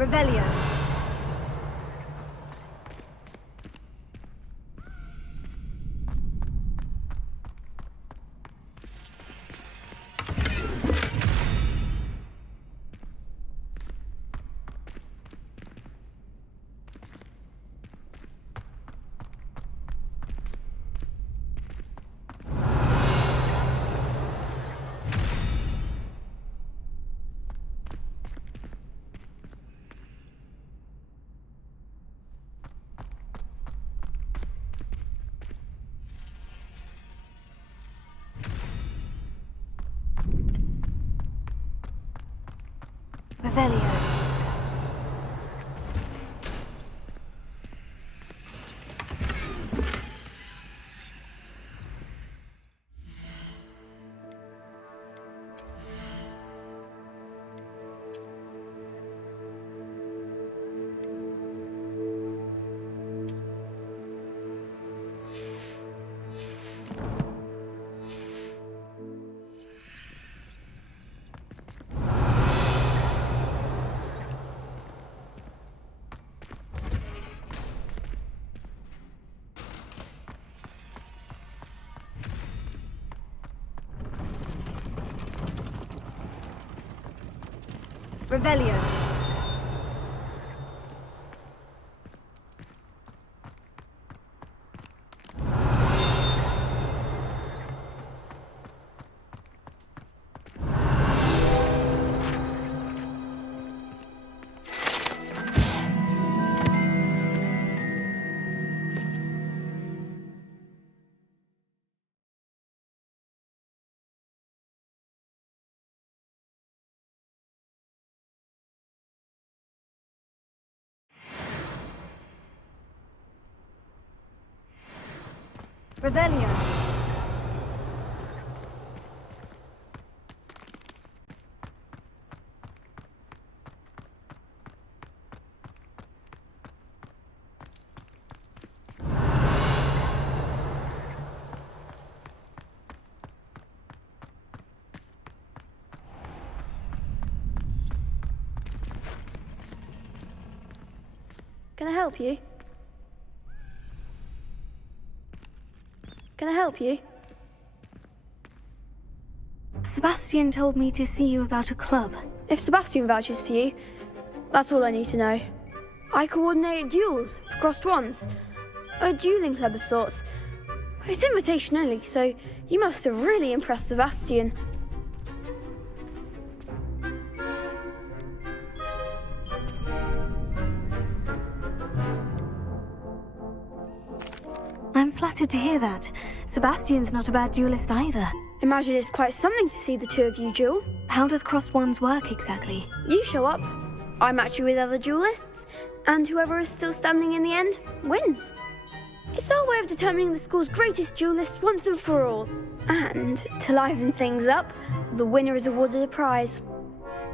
Revelio. Revelio. Revelio. Revelio. Can I help you? Can I help you? Sebastian told me to see you about a club. If Sebastian vouches for you, that's all I need to know. I coordinate duels for crossed ones. A dueling club of sorts. It's invitation only, so you must have really impressed Sebastian. I'm flattered to hear that. Sebastian's not a bad duelist either. Imagine it's quite something to see the two of you duel. How does cross ones work exactly? You show up, I match you with other duelists, and whoever is still standing in the end wins. It's our way of determining the school's greatest duelist once and for all. And to liven things up, the winner is awarded a prize.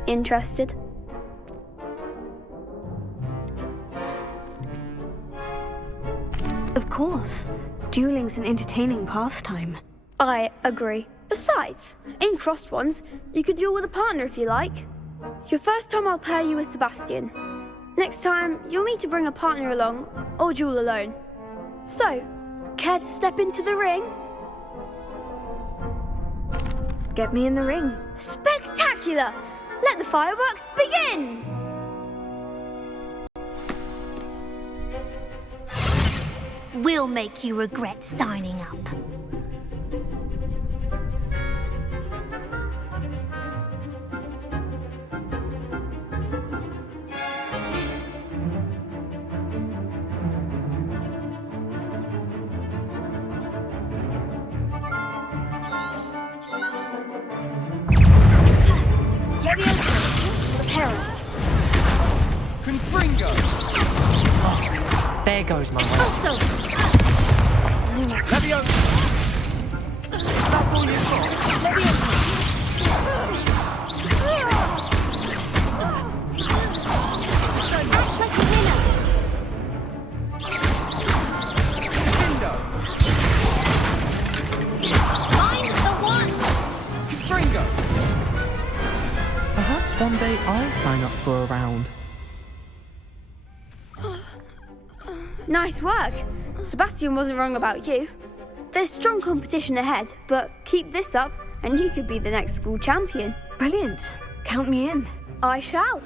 Interested? Of course. Dueling's an entertaining pastime. I agree. Besides, in crossed ones, you could duel with a partner if you like. Your first time I'll pair you with Sebastian. Next time, you'll need to bring a partner along, or duel alone. So, care to step into the ring? Get me in the ring. Spectacular! Let the fireworks begin! We'll make you regret signing up. Confringo! Oh, there goes my way. Levio! That's all you've got? Levio! Act like a winner. Confrindo! Find the one. Confringo! Perhaps one day I'll sign up for a round. Nice work. Sebastian wasn't wrong about you. There's strong competition ahead, but keep this up and you could be the next school champion. Brilliant. Count me in. I shall.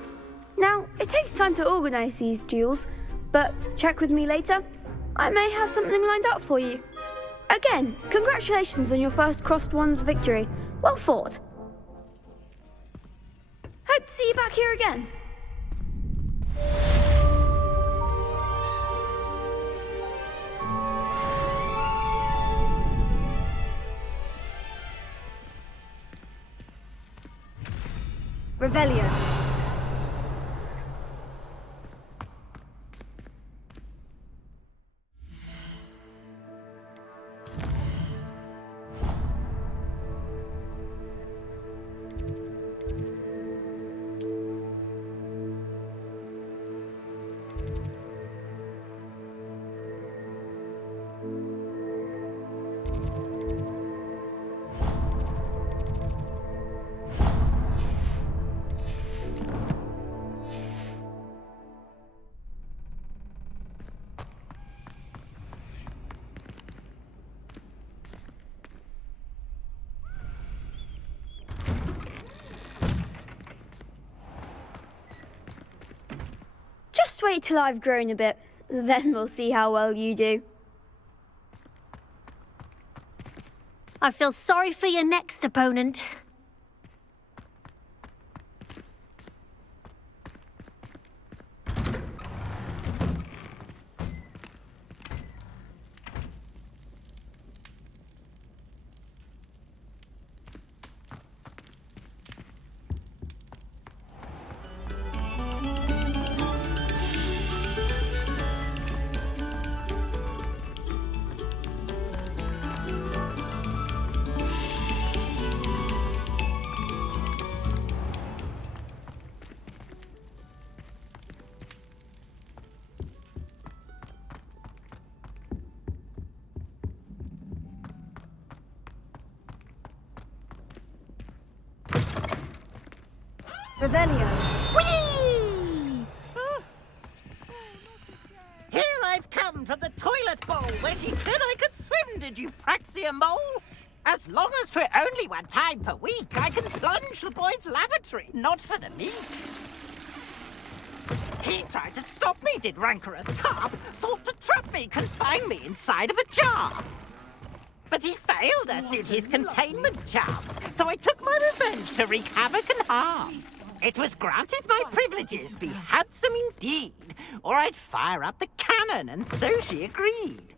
Now, it takes time to organise these duels, but check with me later. I may have something lined up for you. Again, congratulations on your first Crossed Wands victory. Well fought. Hope to see you back here again. Revelio. Just wait till I've grown a bit, then we'll see how well you do. I feel sorry for your next opponent. Revelio. Whee! Here I've come from the toilet bowl where she said I could swim, did you Praxia mole? As long as 'twere only one time per week, I can plunge the boy's lavatory, not for the meat. He tried to stop me, did rancorous carp, sought to trap me, confine me inside of a jar. But he failed, as did his containment charms, so I took my revenge to wreak havoc and harm. It was granted my privileges be handsome indeed, or I'd fire up the cannon, and so she agreed.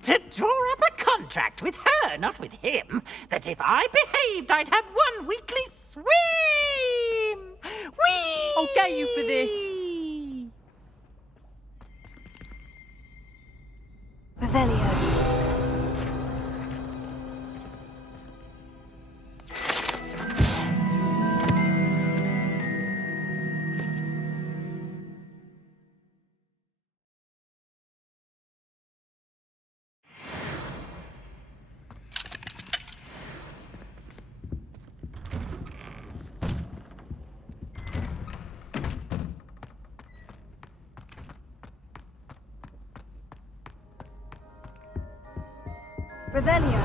To draw up a contract with her, not with him, that if I behaved, I'd have one weekly swim! Whee! I'll get you for this. Revelio. Revelio.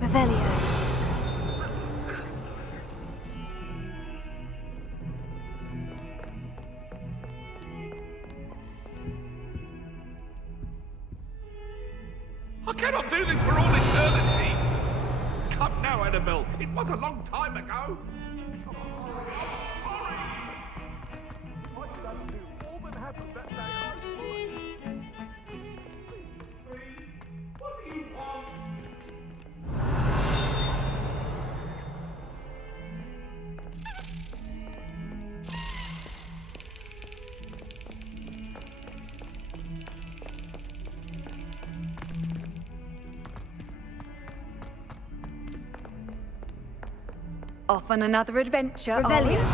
Revelio. I cannot do this for all eternity! Come now, Annabelle. It was a long time ago. What do you want? Off on another adventure, are we? Revelio.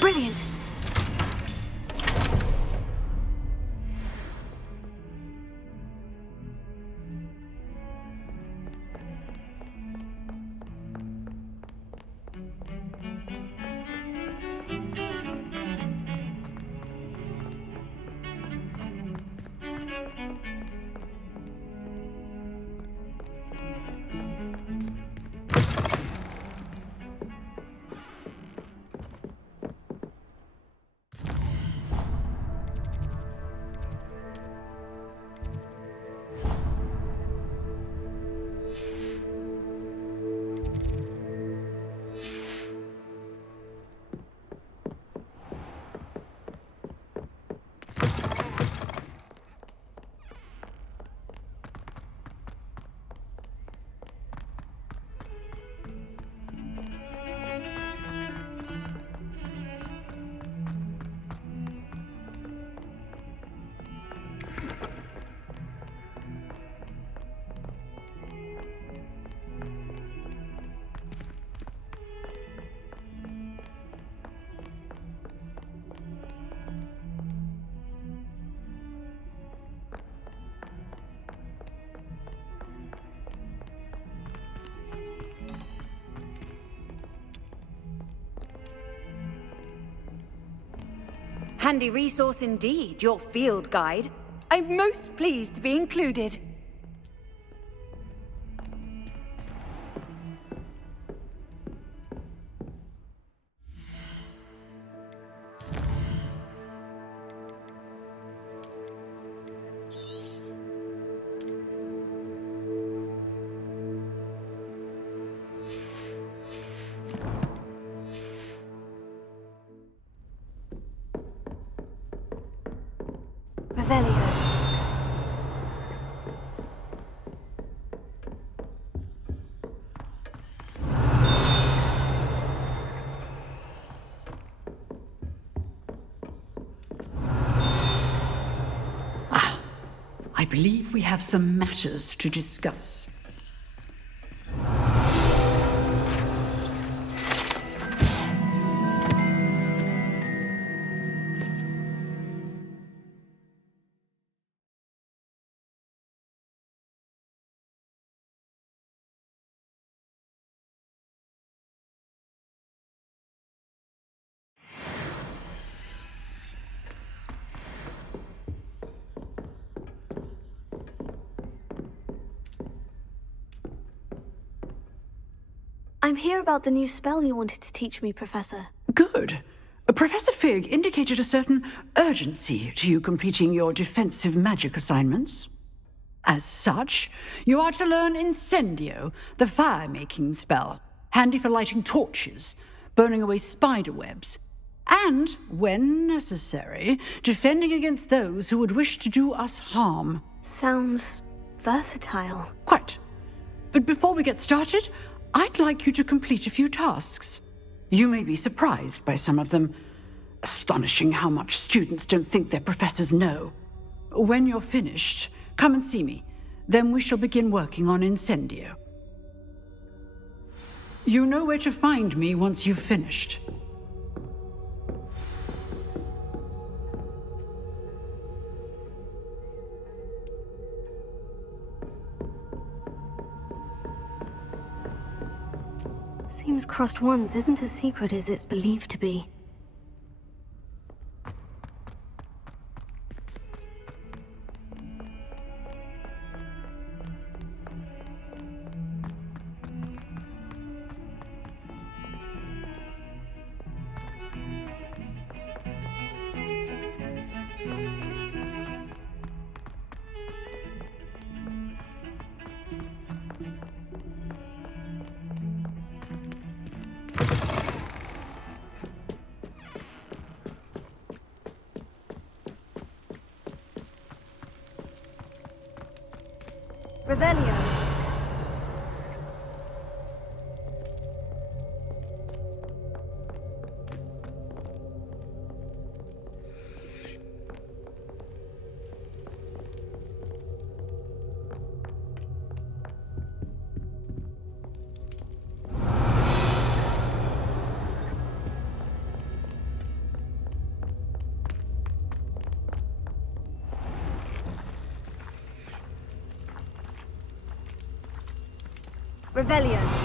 Brilliant. Handy resource indeed, your field guide. I'm most pleased to be included. Revelio. I believe we have some matters to discuss. I'm here about the new spell you wanted to teach me, Professor. Good. Professor Fig indicated a certain urgency to you completing your defensive magic assignments. As such, you are to learn Incendio, the fire-making spell, handy for lighting torches, burning away spider webs, and, when necessary, defending against those who would wish to do us harm. Sounds versatile. Quite. But before we get started, I'd like you to complete a few tasks. You may be surprised by some of them. Astonishing how much students don't think their professors know. When you're finished, come and see me. Then we shall begin working on Incendio. You know where to find me once you've finished. Seems crossed ones isn't as secret as it's believed to be. Revelio. Revelio.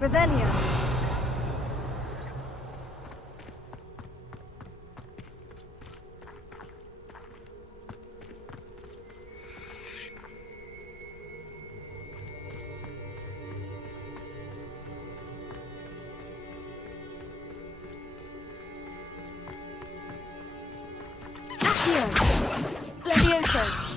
Revelio. Levioso.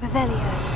Revelio.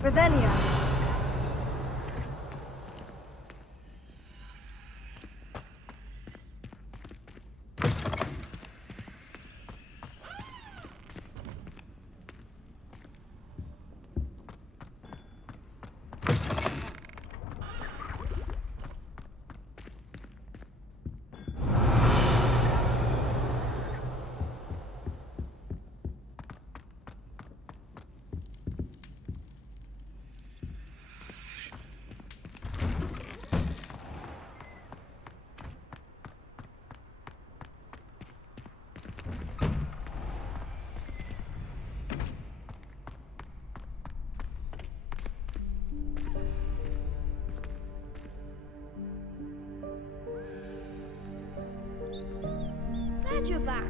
Revelio. Glad you're back.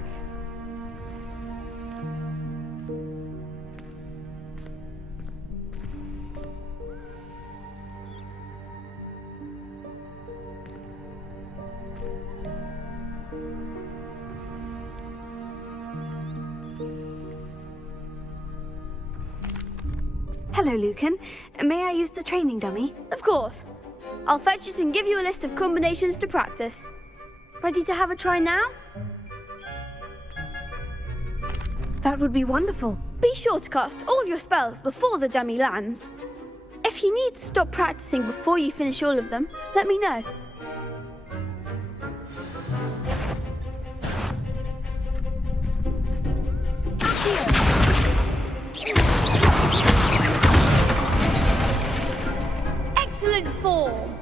Hello, Lucan. May I use the training dummy? Of course. I'll fetch it and give you a list of combinations to practice. Ready to have a try now? That would be wonderful. Be sure to cast all your spells before the dummy lands. If you need to stop practicing before you finish all of them, let me know. Excellent form.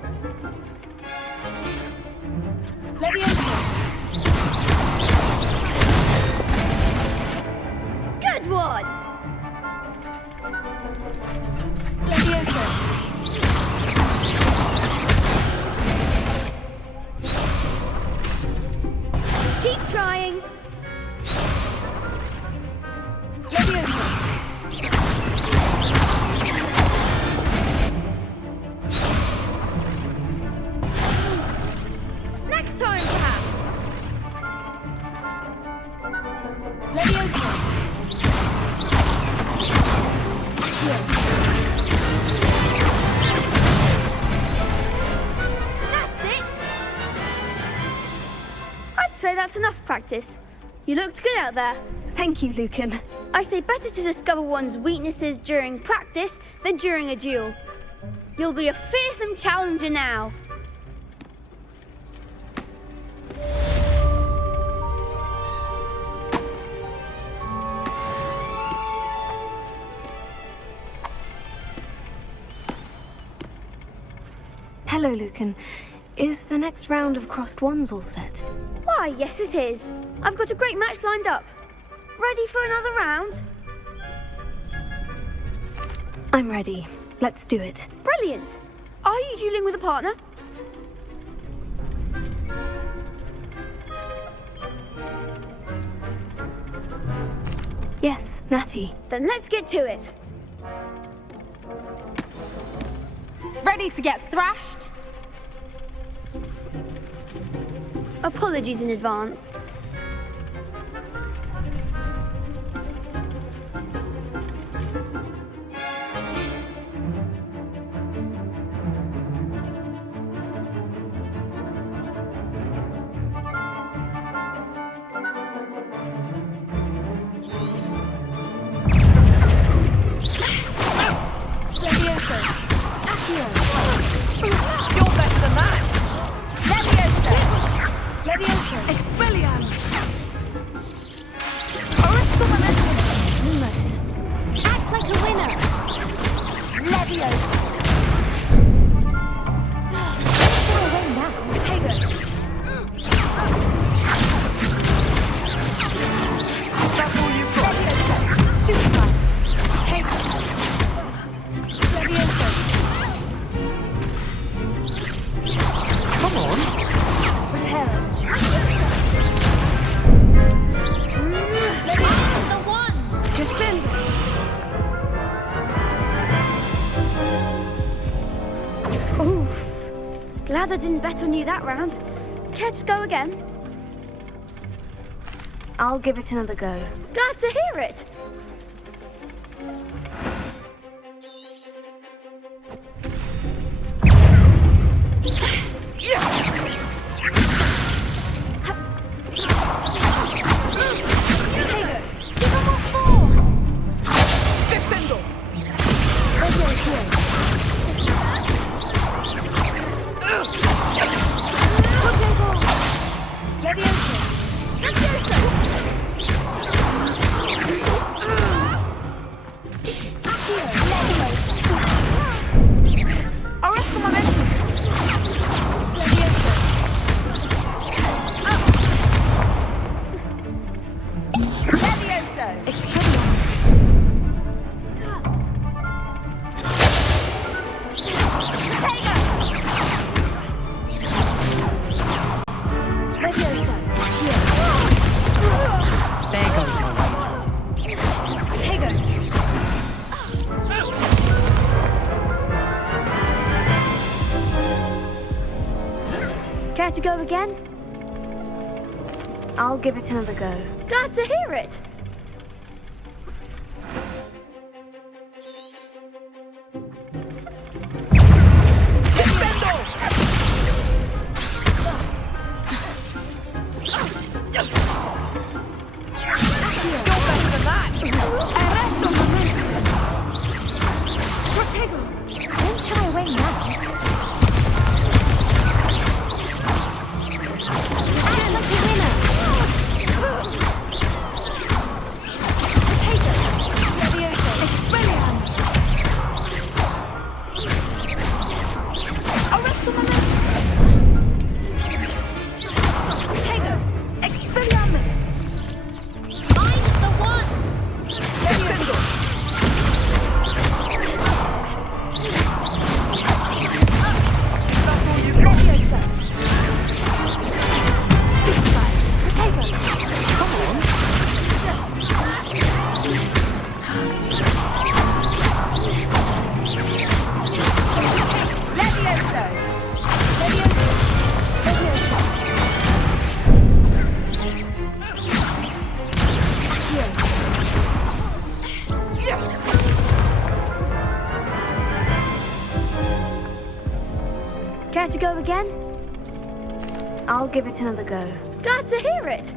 Good one. Keep trying. Next time, perhaps. That's it. I'd say that's enough practice. You looked good out there. Thank you, Lucan. I say better to discover one's weaknesses during practice than during a duel. You'll be a fearsome challenger now. Hello, Lucan. Is the next round of crossed wands all set? Why, yes it is. I've got a great match lined up. Ready for another round? I'm ready. Let's do it. Brilliant. Are you dueling with a partner? Yes, Natty. Then let's get to it. Ready to get thrashed? Apologies in advance. Act like a winner. Oof. Glad I didn't bet on you that round. Care to go again? I'll give it another go. Glad to hear it. Care to go again? I'll give it another go. Glad to hear it. Care to go again? I'll give it another go. Glad to hear it.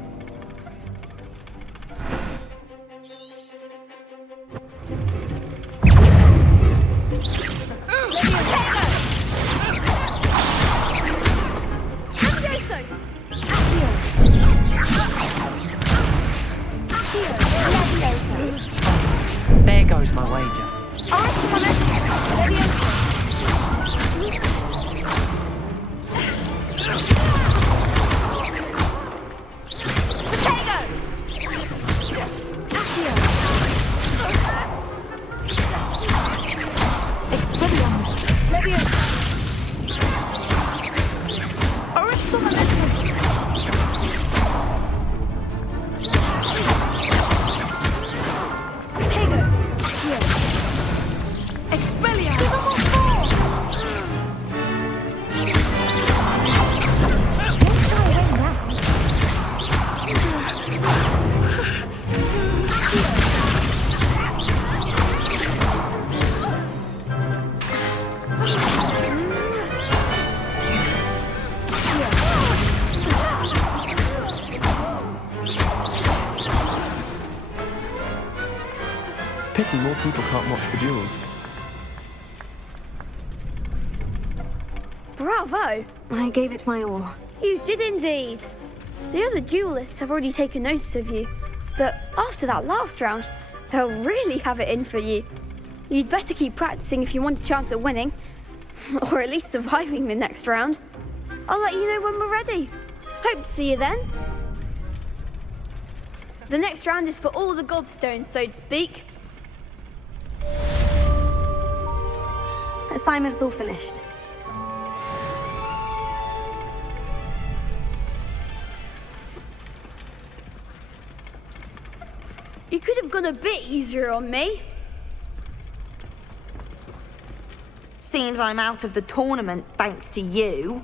There goes my wager. Pity more people can't watch the duels. Bravo! I gave it my all. You did indeed. The other duelists have already taken notice of you, but after that last round, they'll really have it in for you. You'd better keep practicing if you want a chance at winning, or at least surviving the next round. I'll let you know when we're ready. Hope to see you then. The next round is for all the gobstones, so to speak. Assignment's all finished. You could have gone a bit easier on me. Seems I'm out of the tournament thanks to you.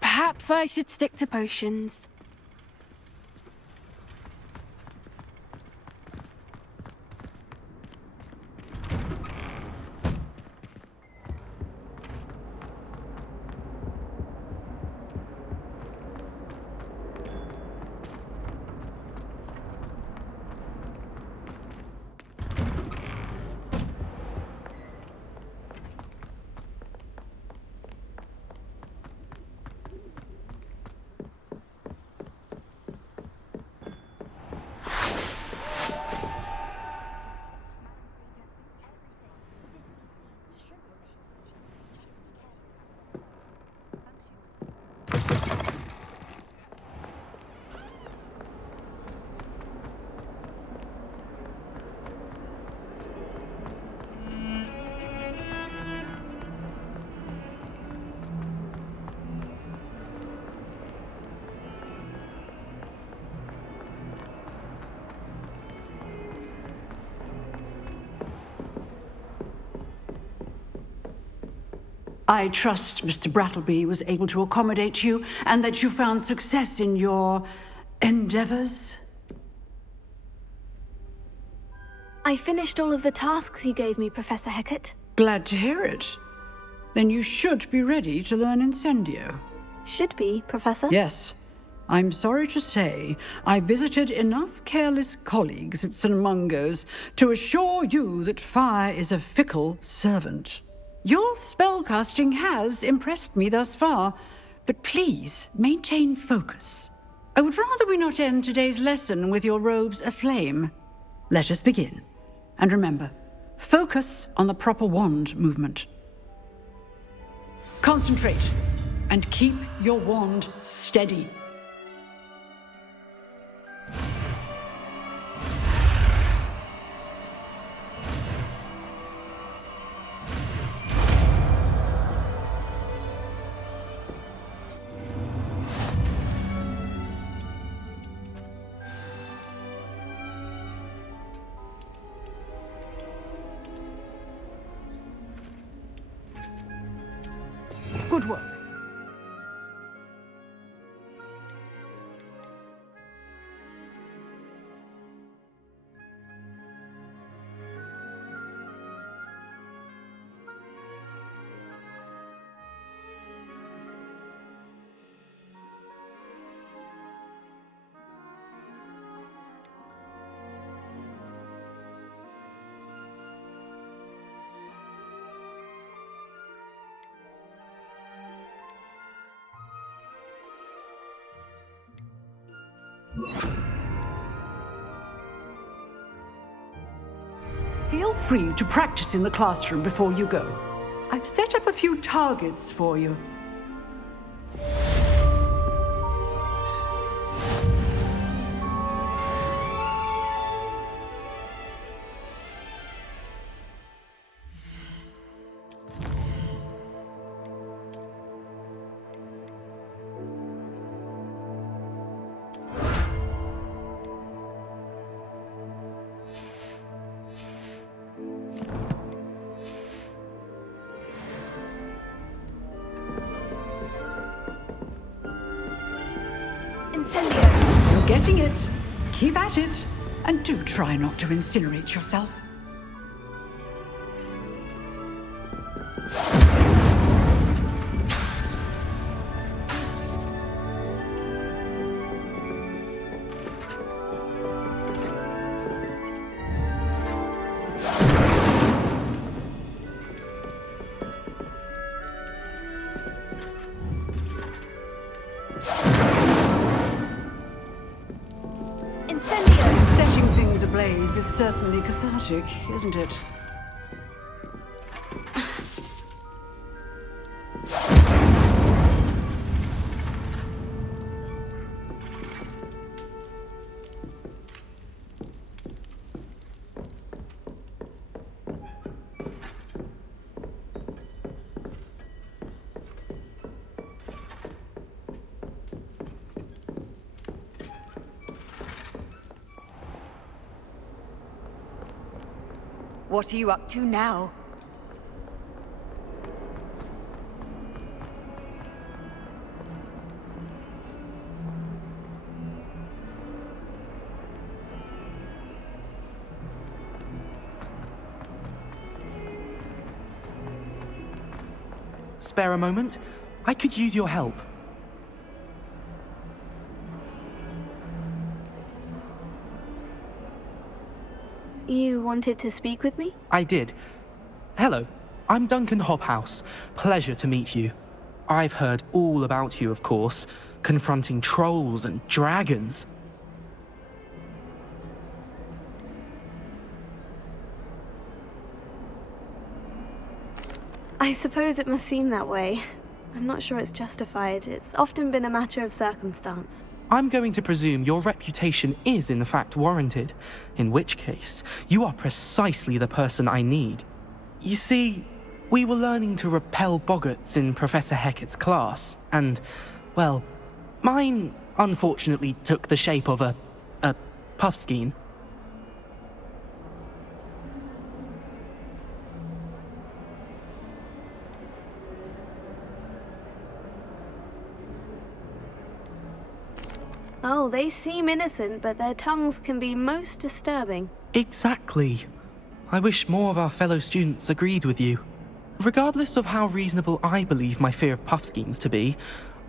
Perhaps I should stick to potions. I trust Mr. Brattleby was able to accommodate you and that you found success in your endeavors. I finished all of the tasks you gave me, Professor Hecat. Glad to hear it. Then you should be ready to learn Incendio. Should be, Professor. Yes. I'm sorry to say, I visited enough careless colleagues at St. Mungo's to assure you that fire is a fickle servant. Your spellcasting has impressed me thus far, but please maintain focus. I would rather we not end today's lesson with your robes aflame. Let us begin. And remember, focus on the proper wand movement. Concentrate, and keep your wand steady. Good work. Feel free to practice in the classroom before you go. I've set up a few targets for you. Incendio. You're getting it. Keep at it. And do try not to incinerate yourself. Setting things ablaze is certainly cathartic, isn't it? What are you up to now? Spare a moment? I could use your help. You wanted to speak with me? I did. Hello, I'm Duncan Hobhouse. Pleasure to meet you. I've heard all about you, of course, confronting trolls and dragons. I suppose it must seem that way. I'm not sure it's justified. It's often been a matter of circumstance. I'm going to presume your reputation is in fact warranted, in which case, you are precisely the person I need. You see, we were learning to repel boggarts in Professor Hecat's class, and, well, mine unfortunately took the shape of a puffskein. Oh, they seem innocent, but their tongues can be most disturbing. Exactly. I wish more of our fellow students agreed with you. Regardless of how reasonable I believe my fear of Puffskeins to be,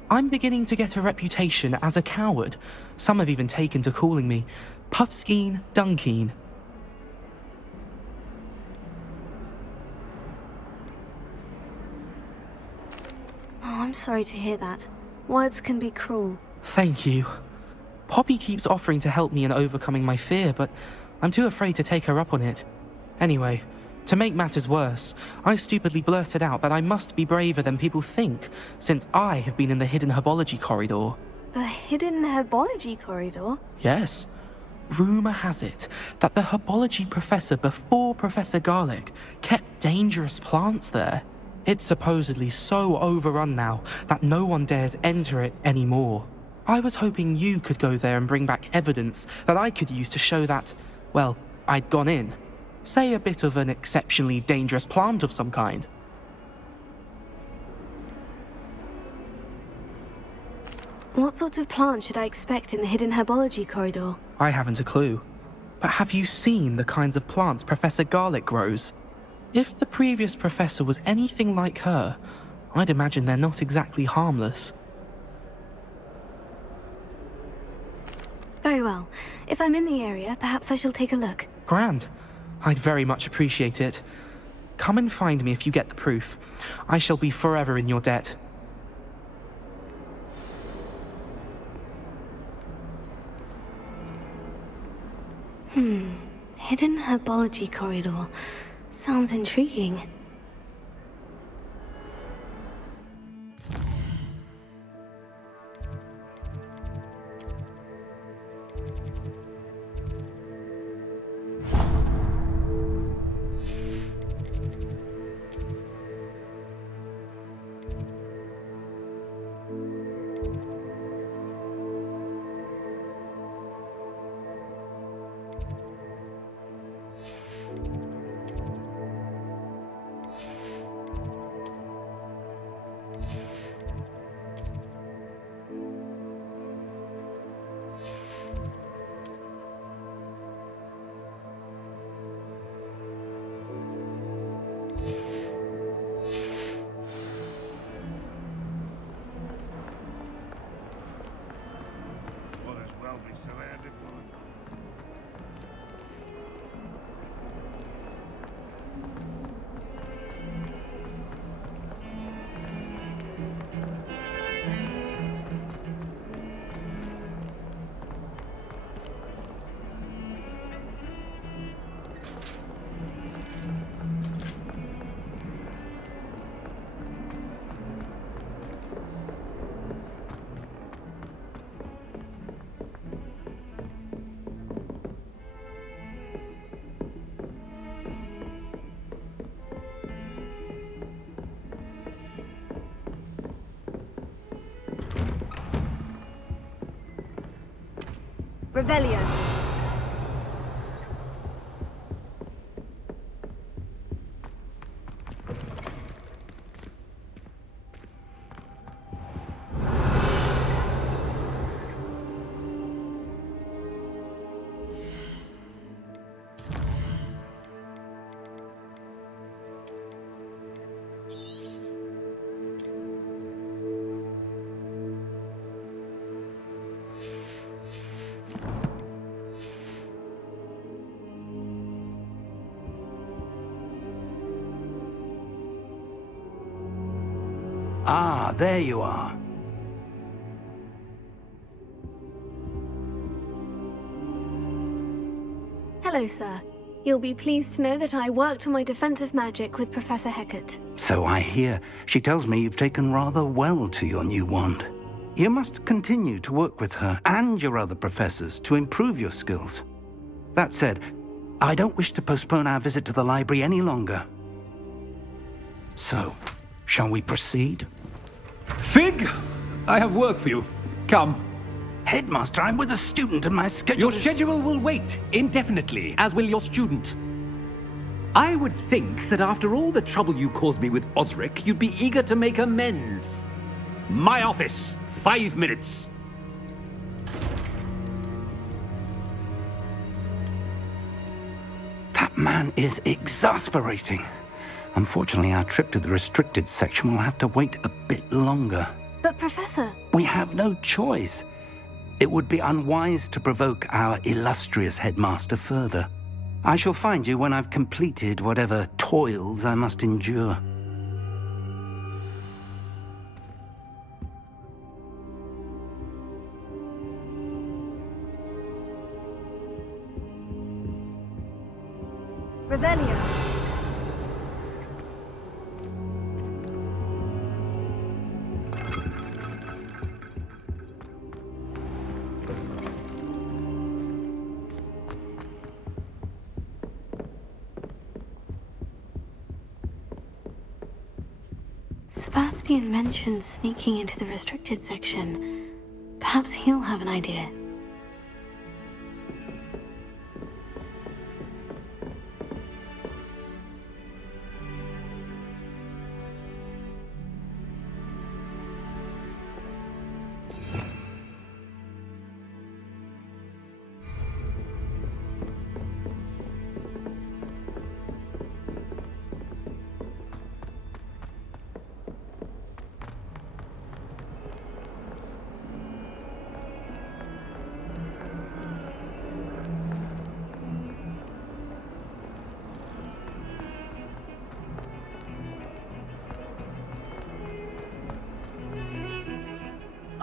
I'm beginning to get a reputation as a coward. Some have even taken to calling me Puffskeen Dunkeen. Oh, I'm sorry to hear that. Words can be cruel. Thank you. Poppy keeps offering to help me in overcoming my fear, but I'm too afraid to take her up on it. Anyway, to make matters worse, I stupidly blurted out that I must be braver than people think, since I have been in the hidden herbology corridor. The hidden herbology corridor? Yes. Rumour has it that the herbology professor before Professor Garlic kept dangerous plants there. It's supposedly so overrun now that no one dares enter it anymore. I was hoping you could go there and bring back evidence that I could use to show that, well, I'd gone in. Say a bit of an exceptionally dangerous plant of some kind. What sort of plant should I expect in the hidden herbology corridor? I haven't a clue. But have you seen the kinds of plants Professor Garlic grows? If the previous professor was anything like her, I'd imagine they're not exactly harmless. Very well. If I'm in the area, perhaps I shall take a look. Grand. I'd very much appreciate it. Come and find me if you get the proof. I shall be forever in your debt. Hidden herbology corridor. Sounds intriguing. Revelio. Ah, there you are. Hello, sir. You'll be pleased to know that I worked on my defensive magic with Professor Hecat. So I hear. She tells me you've taken rather well to your new wand. You must continue to work with her and your other professors to improve your skills. That said, I don't wish to postpone our visit to the library any longer. So, shall we proceed? Fig! I have work for you. Come. Headmaster, I'm with a student and my schedule Your schedule will wait indefinitely, as will your student. I would think that after all the trouble you caused me with Osric, you'd be eager to make amends. My office, 5 minutes. man is exasperating. Unfortunately, our trip to the restricted section will have to wait a bit longer. But Professor... We have no choice. It would be unwise to provoke our illustrious headmaster further. I shall find you when I've completed whatever toils I must endure. Revelio. Sebastian mentioned sneaking into the restricted section. Perhaps he'll have an idea.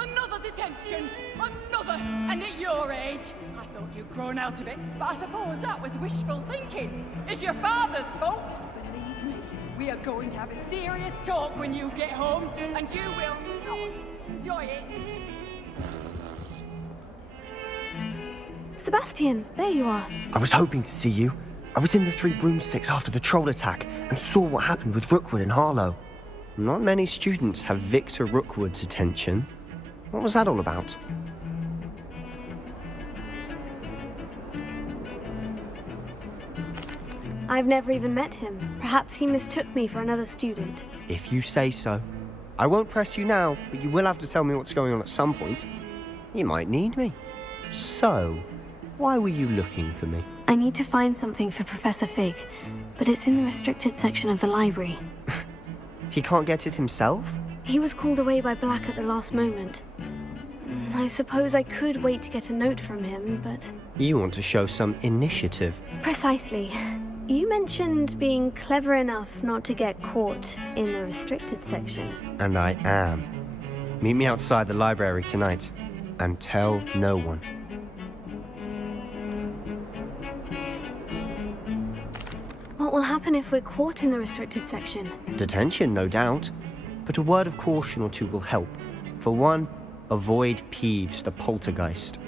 Another detention! Another! And at your age! I thought you'd grown out of it, but I suppose that was wishful thinking. It's your father's fault! Believe me, we are going to have a serious talk when you get home, and you will not enjoy it! Sebastian, there you are. I was hoping to see you. I was in the Three Broomsticks after the troll attack and saw what happened with Rookwood and Harlow. Not many students have Victor Rookwood's attention. What was that all about? I've never even met him. Perhaps he mistook me for another student. If you say so. I won't press you now, but you will have to tell me what's going on at some point. You might need me. So, why were you looking for me? I need to find something for Professor Fig, but it's in the restricted section of the library. He can't get it himself? He was called away by Black at the last moment. I suppose I could wait to get a note from him, but... You want to show some initiative. Precisely. You mentioned being clever enough not to get caught in the restricted section. And I am. Meet me outside the library tonight, and tell no one. What will happen if we're caught in the restricted section? Detention, no doubt. But a word of caution or two will help. For one, avoid Peeves, the poltergeist.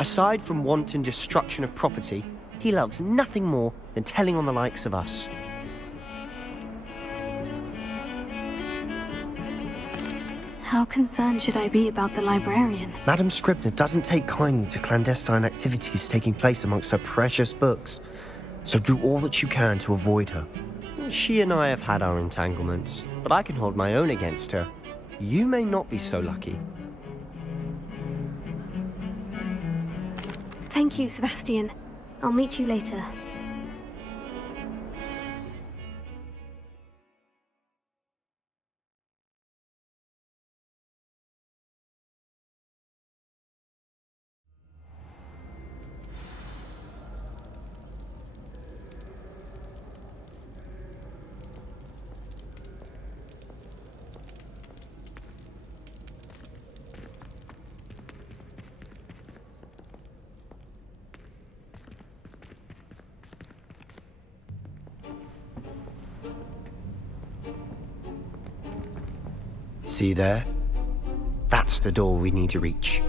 Aside from wanton destruction of property, he loves nothing more than telling on the likes of us. How concerned should I be about the librarian? Madam Scribner doesn't take kindly to clandestine activities taking place amongst her precious books. So do all that you can to avoid her. She and I have had our entanglements, but I can hold my own against her. You may not be so lucky. Thank you, Sebastian. I'll meet you later. See there? That's the door we need to reach.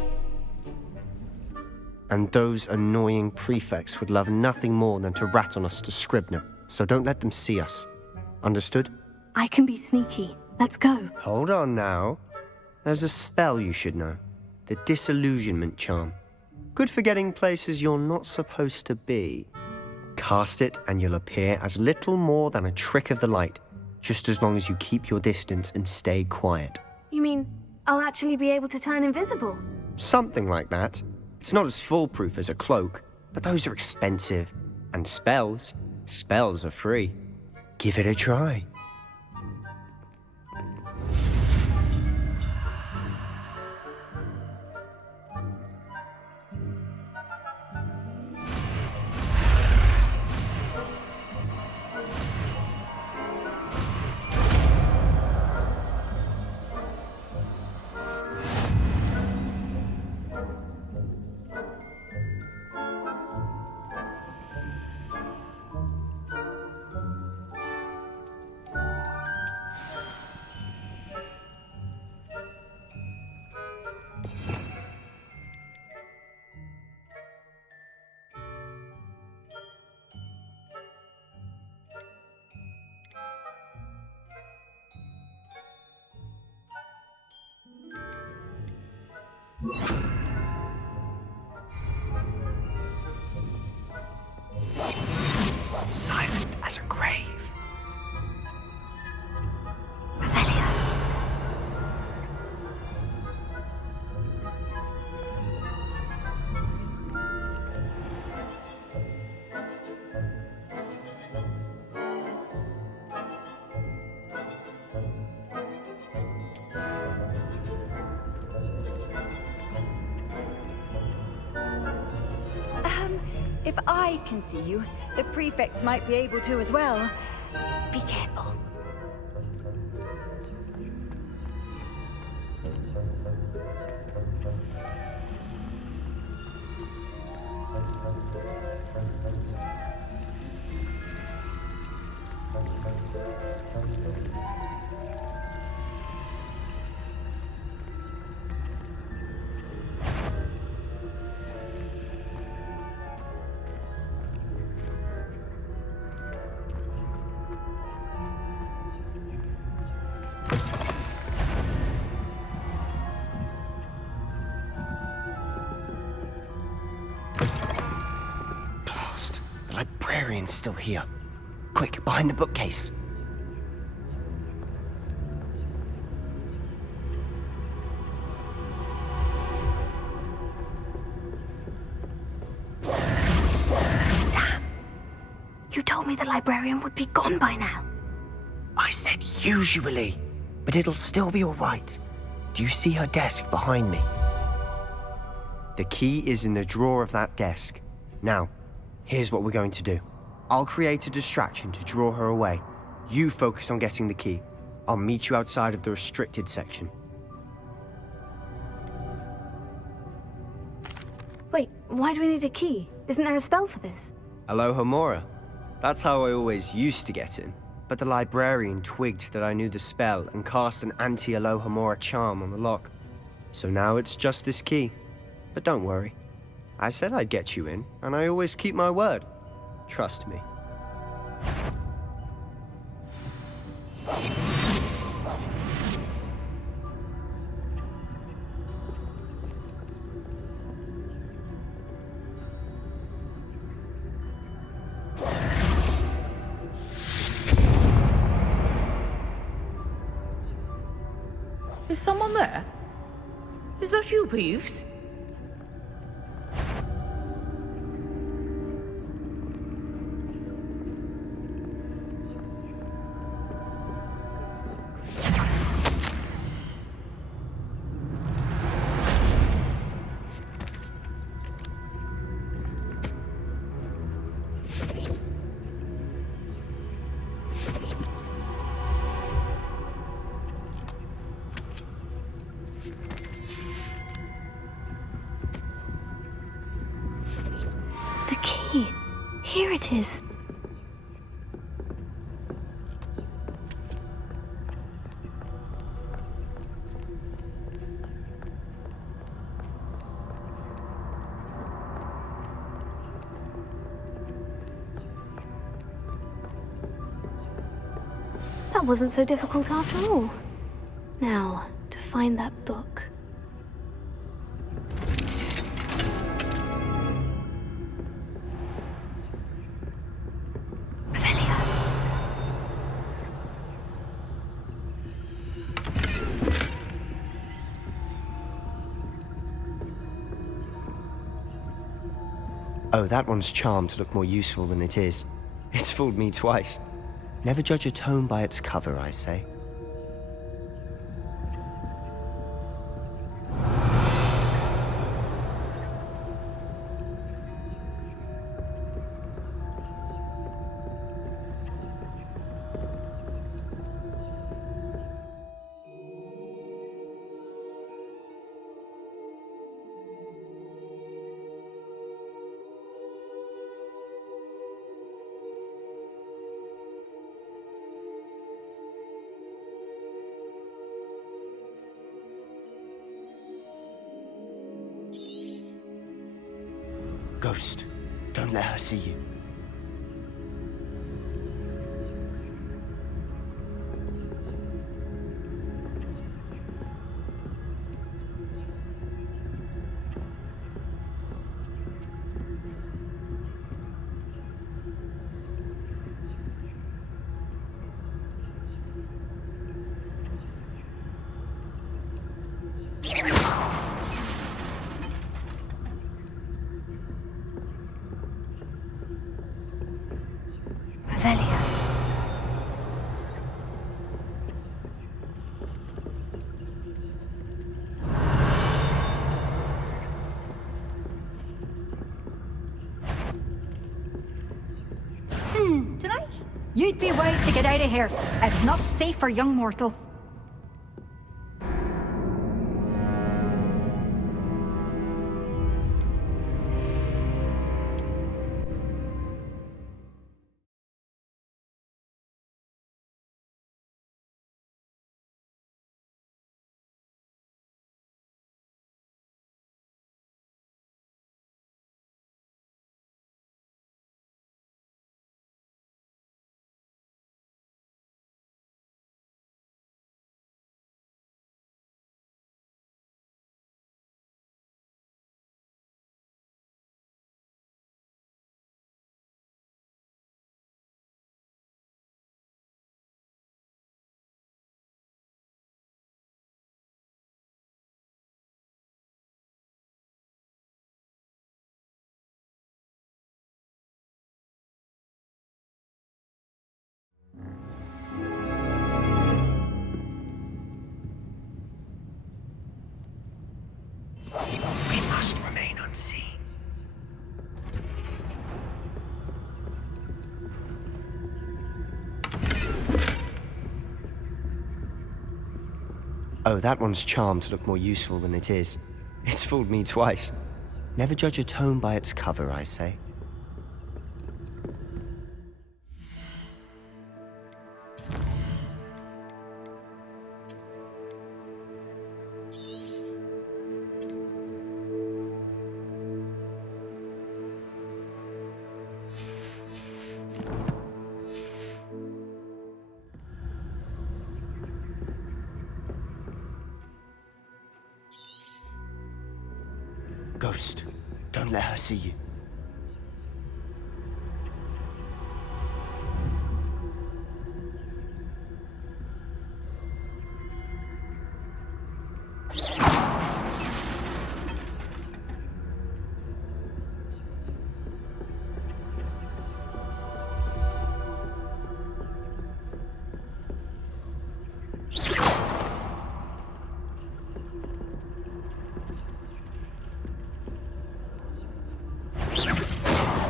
And those annoying prefects would love nothing more than to rat on us to Scribner, so don't let them see us. Understood? I can be sneaky. Let's go. Hold on now. There's a spell you should know. The Disillusionment Charm. Good for getting places you're not supposed to be. Cast it and you'll appear as little more than a trick of the light, just as long as you keep your distance and stay quiet. You mean I'll actually be able to turn invisible? Something like that. It's not as foolproof as a cloak, but those are expensive. And spells Spells are free. Give it a try. Silent as a grave. If I can see you, the prefects might be able to as well. Be careful. The librarian's still here. Quick, behind the bookcase. Sam, you told me the librarian would be gone by now. I said usually, but it'll still be all right. Do you see her desk behind me? The key is in the drawer of that desk. Now, here's what we're going to do. I'll create a distraction to draw her away. You focus on getting the key. I'll meet you outside of the restricted section. Wait, why do we need a key? Isn't there a spell for this? Alohomora. That's how I always used to get in. But the librarian twigged that I knew the spell and cast an anti-Alohomora charm on the lock. So now it's just this key. But don't worry. I said I'd get you in, and I always keep my word. Trust me. Is someone there? Is that you, Peeves? The key. Here it is. That wasn't so difficult after all. Now, to find that book. Oh, that one's charmed to look more useful than it is. It's fooled me twice. Never judge a tome by its cover, I say. Ghost, don't let her see you. Tonight? You'd be wise to get out of here. It's not safe for young mortals. We must remain unseen. Oh, that one's charmed to look more useful than it is. It's fooled me twice. Never judge a tome by its cover, I say. Ghost, don't let her see you.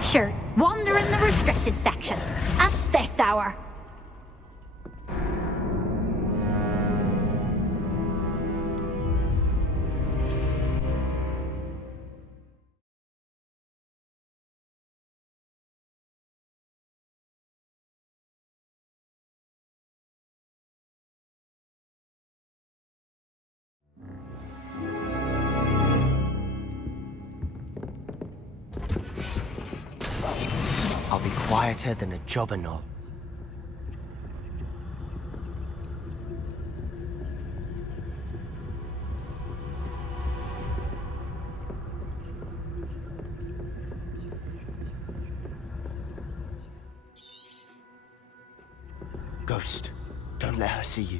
Sure, wander in the restricted section. At this hour. I'll be quieter than a jobberknoll. Ghost, don't let her see you.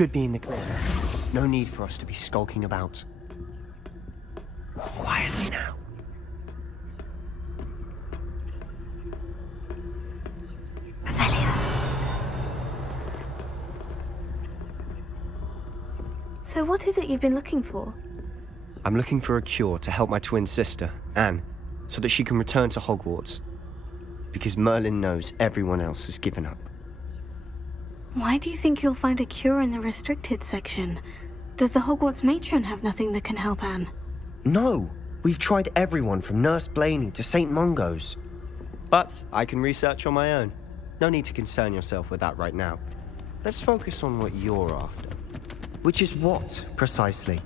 should be in the clear. No need for us to be skulking about. Quietly now. So what is it you've been looking for? I'm looking for a cure to help my twin sister, Anne, so that she can return to Hogwarts. Because Merlin knows everyone else has given up. Why do you think you'll find a cure in the restricted section? Does the Hogwarts matron have nothing that can help Anne? No! We've tried everyone from Nurse Blaney to St. Mungo's. But I can research on my own. No need to concern yourself with that right now. Let's focus on what you're after. Which is what, precisely?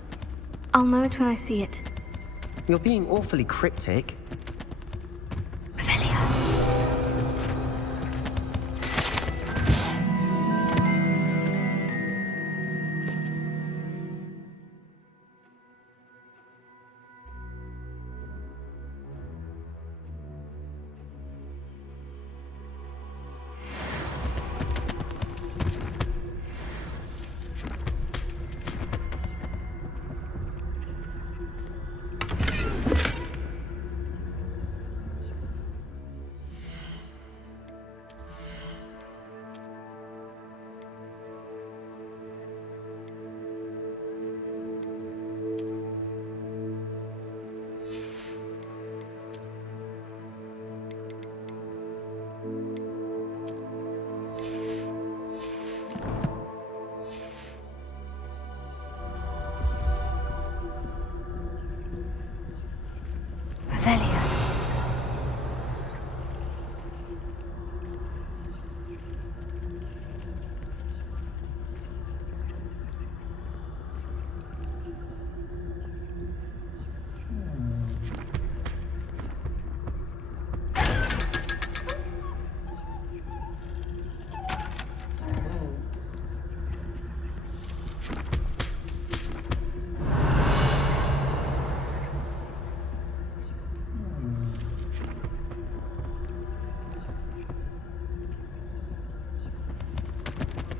I'll know it when I see it. You're being awfully cryptic.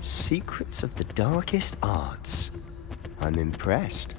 Secrets of the darkest arts. I'm impressed.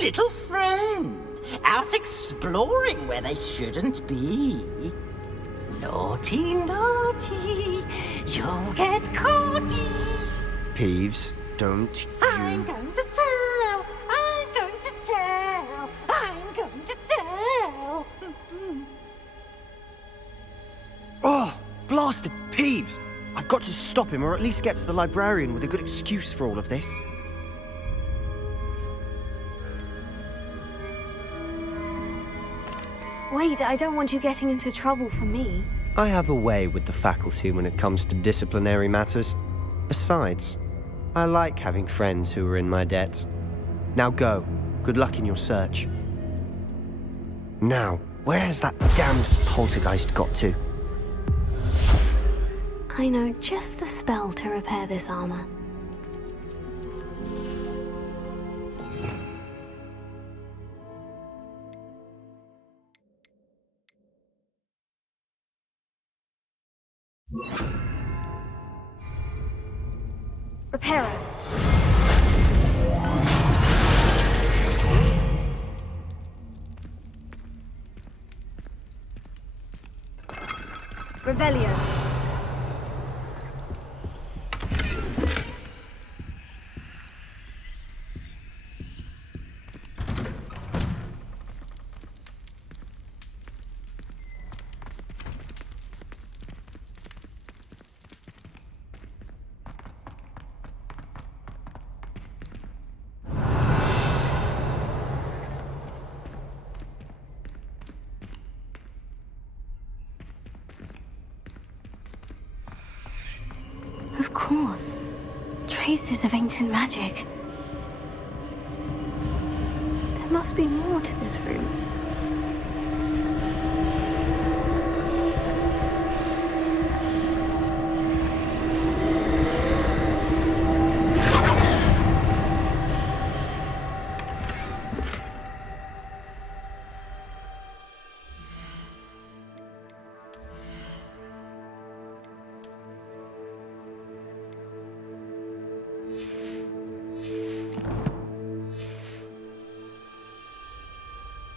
Little friend, out exploring where they shouldn't be. Naughty, naughty, you'll get caughty. Peeves, don't you... I'm going to tell, I'm going to tell, I'm going to tell. Oh, blasted Peeves! I've got to stop him, or at least get to the librarian with a good excuse for all of this. Wait, I don't want you getting into trouble for me. I have a way with the faculty when it comes to disciplinary matters. Besides, I like having friends who are in my debt. Now go. Good luck in your search. Now, where has that damned poltergeist got to? I know just the spell to repair this armor. Reparo. Revelio. Of course. Traces of ancient magic. There must be more to this room.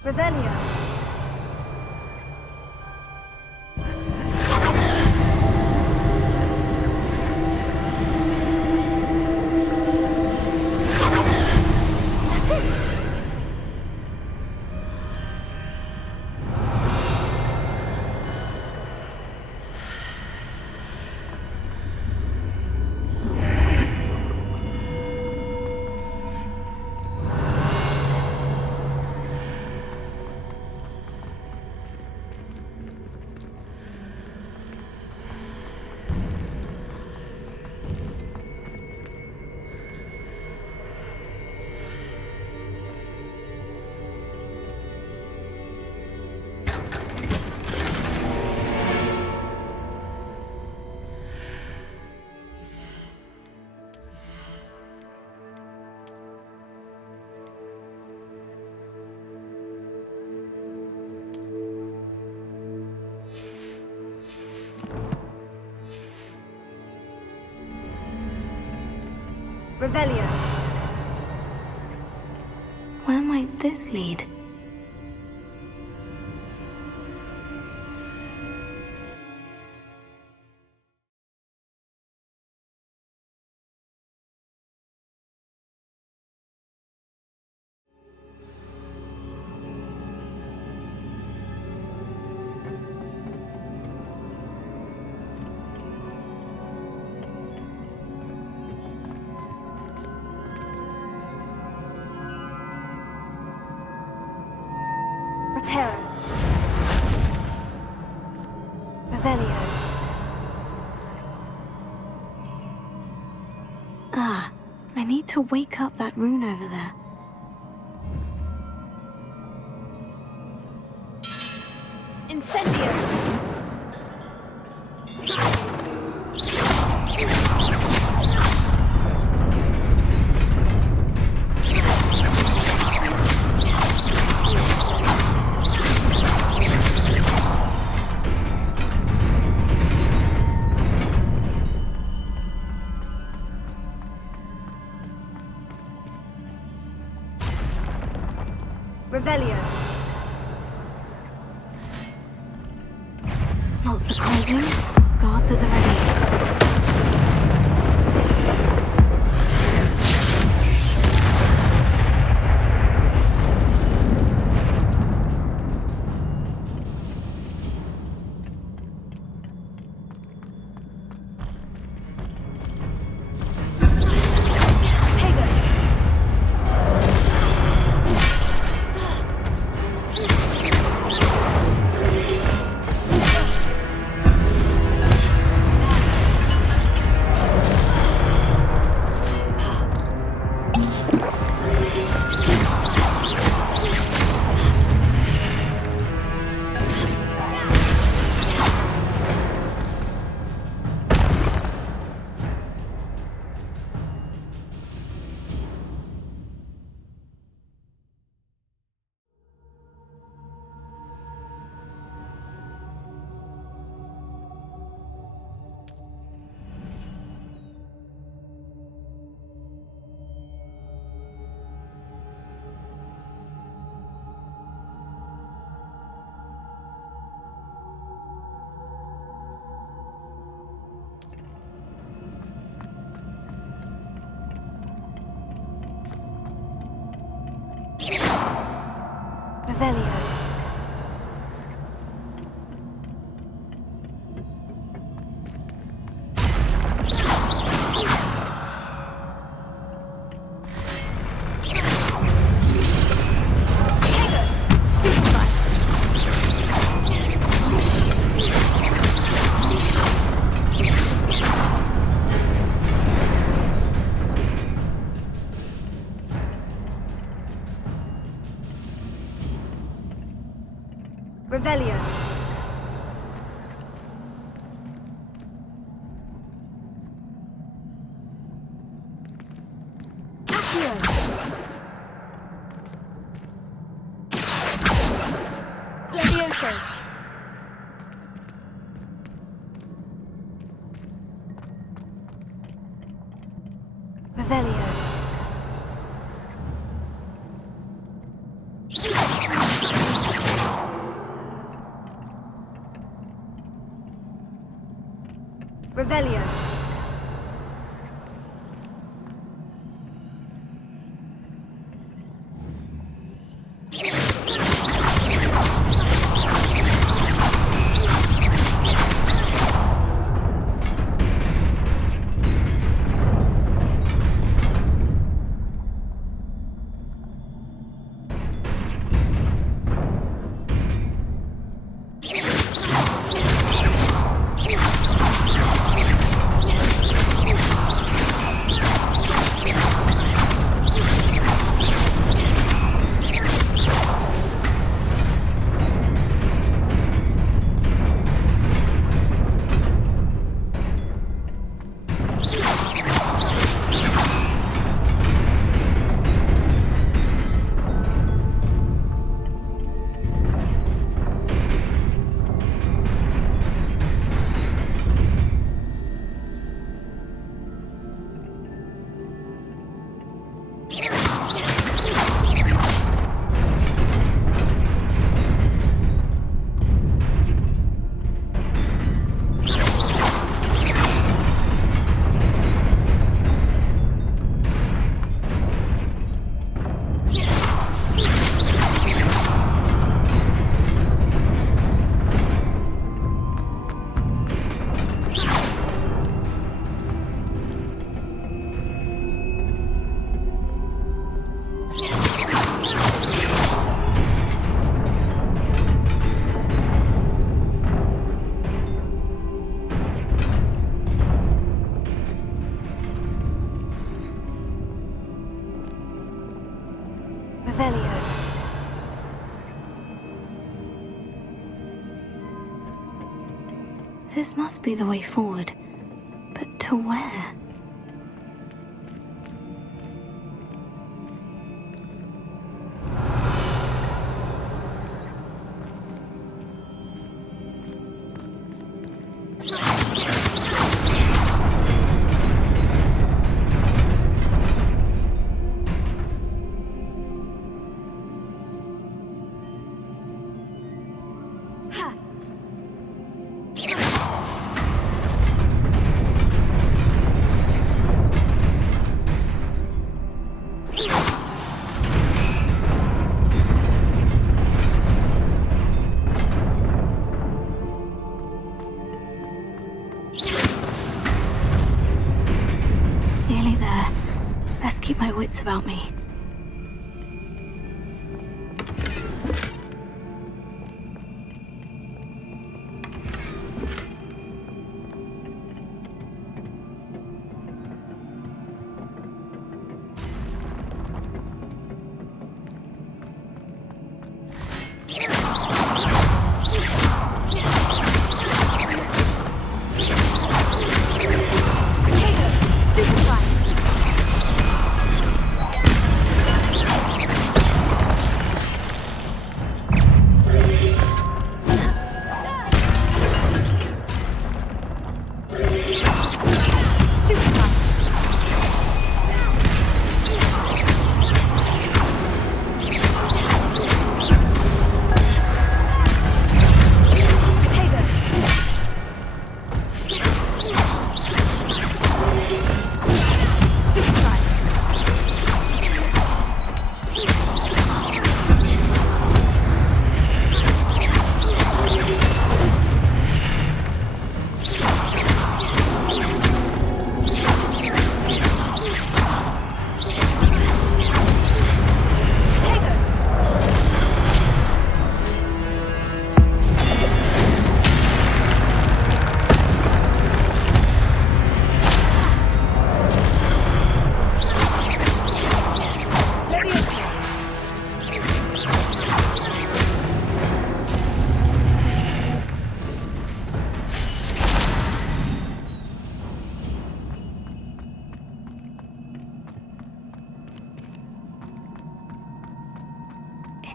Revelio. That's it. Revelio. Where might this lead? Reparo. Revelio. Ah, I need to wake up that rune over there. Incendio. Revelio. Not surprising. Guards at the ready. Revelio. Revelio. Accio. Levioso. Revelio. Revelio. Revelio. This must be the way forward. But to where? Nearly there. Best keep my wits about me.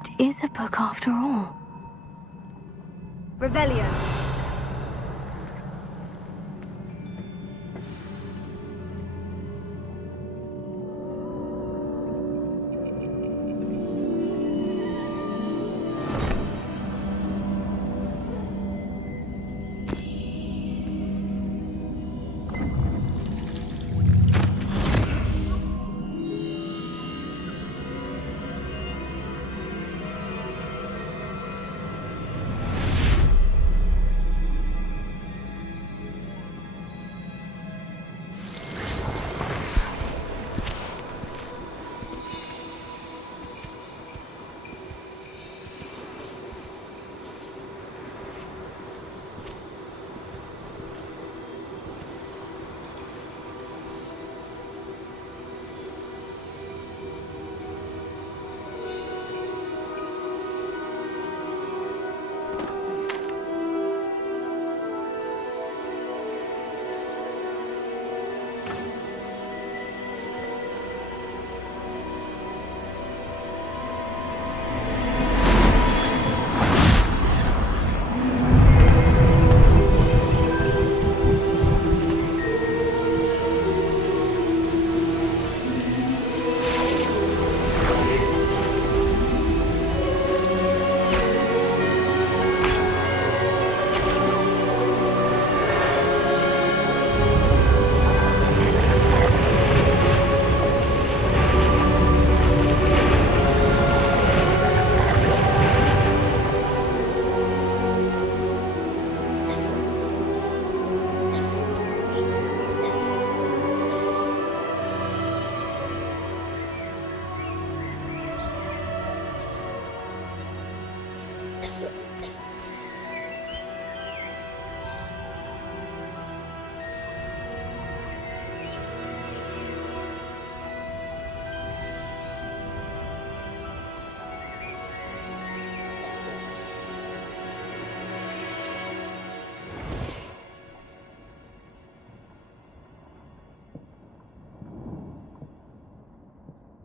It is a book after all. Revelio.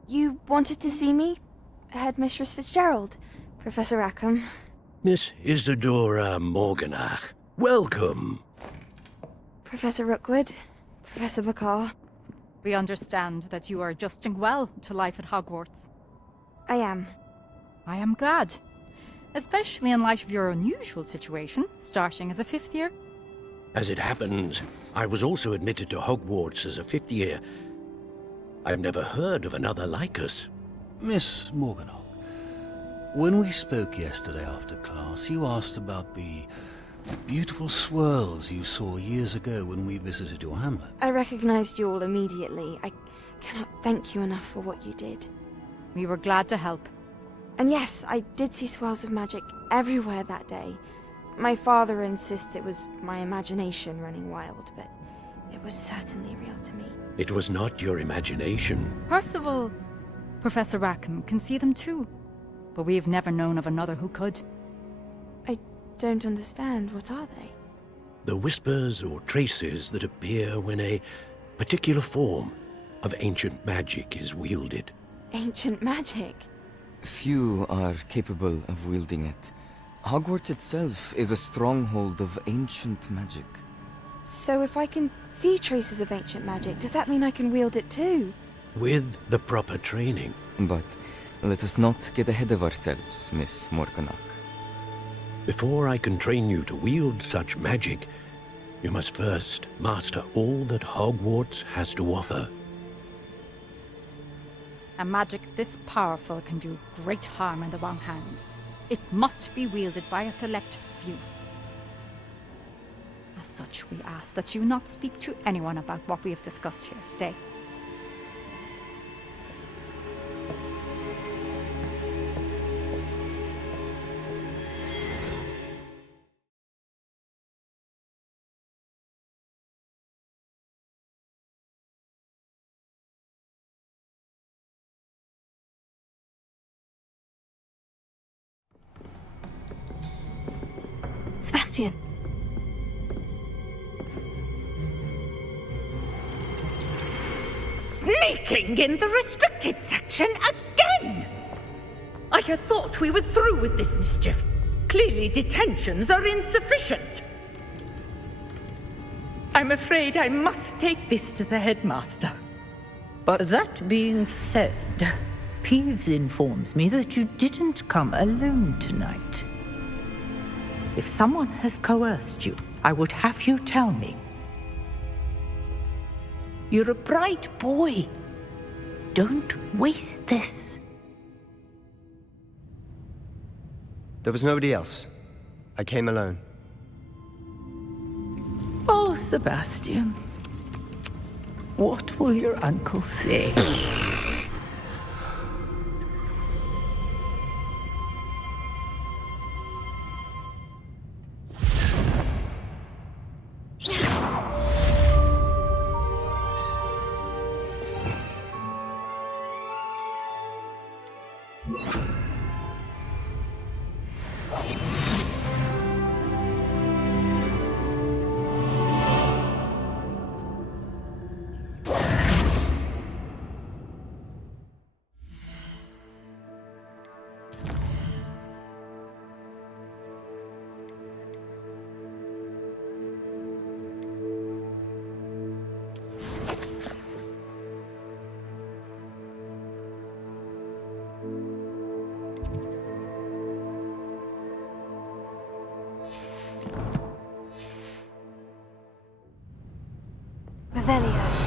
You wanted to see me? Headmistress Fitzgerald, Professor Rackham. Miss Isadora Morganach, welcome. Professor Rookwood, Professor Bakar. We understand that you are adjusting well to life at Hogwarts. I am. I am glad. Especially in light of your unusual situation, starting as a 5th year. As it happens, I was also admitted to Hogwarts as a 5th year. I've never heard of another like us. Miss Morganach, when we spoke yesterday after class, you asked about the beautiful swirls you saw years ago when we visited your hamlet. I recognized you all immediately. I cannot thank you enough for what you did. We were glad to help. And yes, I did see swirls of magic everywhere that day. My father insists it was my imagination running wild, but it was certainly real to me. It was not your imagination. Percival, Professor Rackham can see them too, but we've never known of another who could. I don't understand. What are they? The whispers or traces that appear when a particular form of ancient magic is wielded. Ancient magic? Few are capable of wielding it. Hogwarts itself is a stronghold of ancient magic. So if I can see traces of ancient magic, does that mean I can wield it too? With the proper training. But let us not get ahead of ourselves, Miss Morganach. Before I can train you to wield such magic, you must first master all that Hogwarts has to offer. A magic this powerful can do great harm in the wrong hands. It must be wielded by a select few. As such, we ask that you not speak to anyone about what we have discussed here today. Sebastian. Sneaking in the restricted section again! I had thought we were through with this mischief. Clearly detentions are insufficient. I'm afraid I must take this to the headmaster. But that being said, Peeves informs me that you didn't come alone tonight. If someone has coerced you, I would have you tell me. You're a bright boy. Don't waste this. There was nobody else. I came alone. Oh, Sebastian. What will your uncle say? Revelio.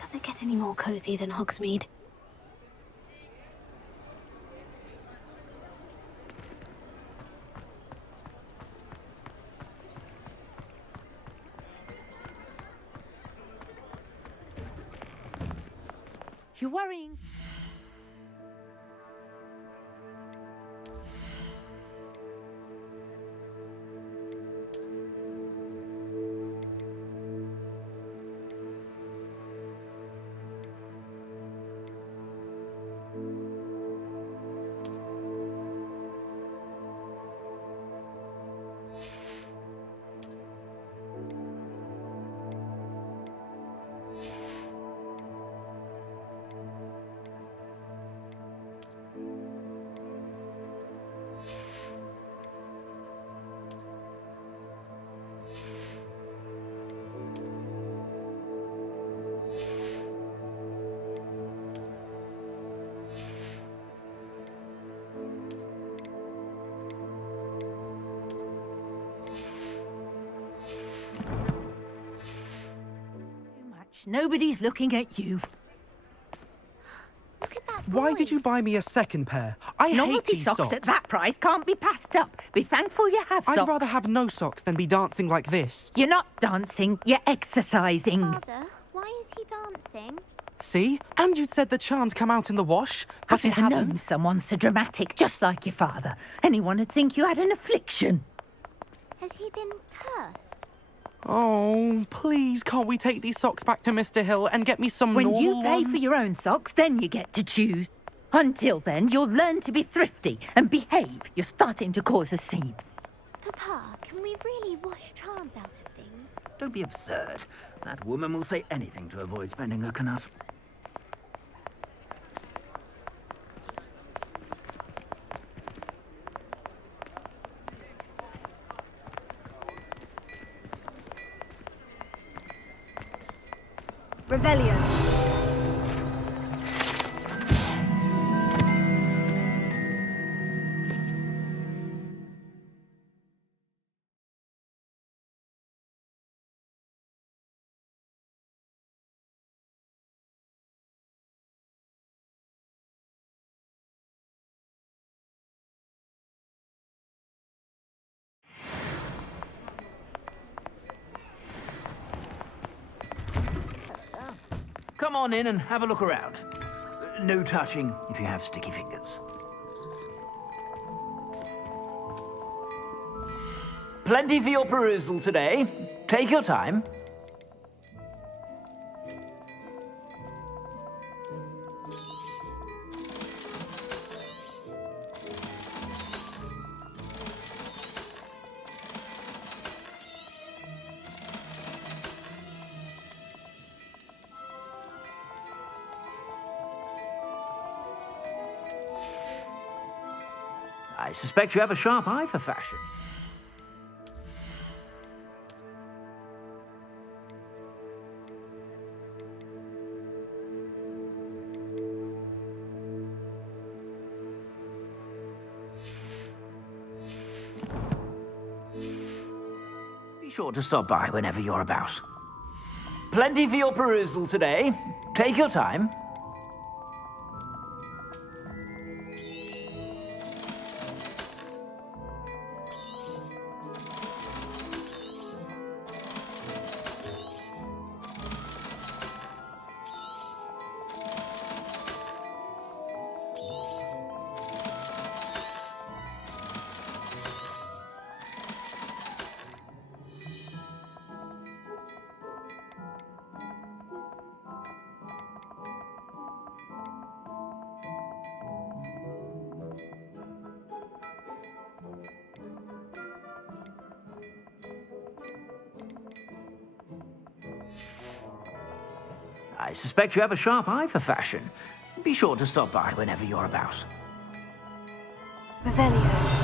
Does it get any more cozy than Hogsmeade? You're worrying. Nobody's looking at you. Look at that Why did you buy me a second pair? I hate Novelty these socks at that price can't be passed up. Be thankful you have socks. I'd rather have no socks than be dancing like this. You're not dancing, you're exercising. Father, why is he dancing? See? And you'd said the charms come out in the wash, but I've it never hasn't. known someone so dramatic, just like your father. Anyone would think you had an affliction. Has he been cursed? Oh, please, can't we take these socks back to Mr. Hill and get me some When normal you pay ones? for your own socks, then you get to choose. Until then, you'll learn to be thrifty and behave. You're starting to cause a scene. Papa, can we really wash charms out of things? Don't be absurd. That woman will say anything to avoid spending her knut. Revelio. Come on in and have a look around. No touching if you have sticky fingers. Plenty for your perusal today. Take your time. I suspect you have a sharp eye for fashion. Be sure to stop by whenever you're about. Plenty for your perusal today. Take your time. I suspect you have a sharp eye for fashion. Be sure to stop by whenever you're about. Revelio.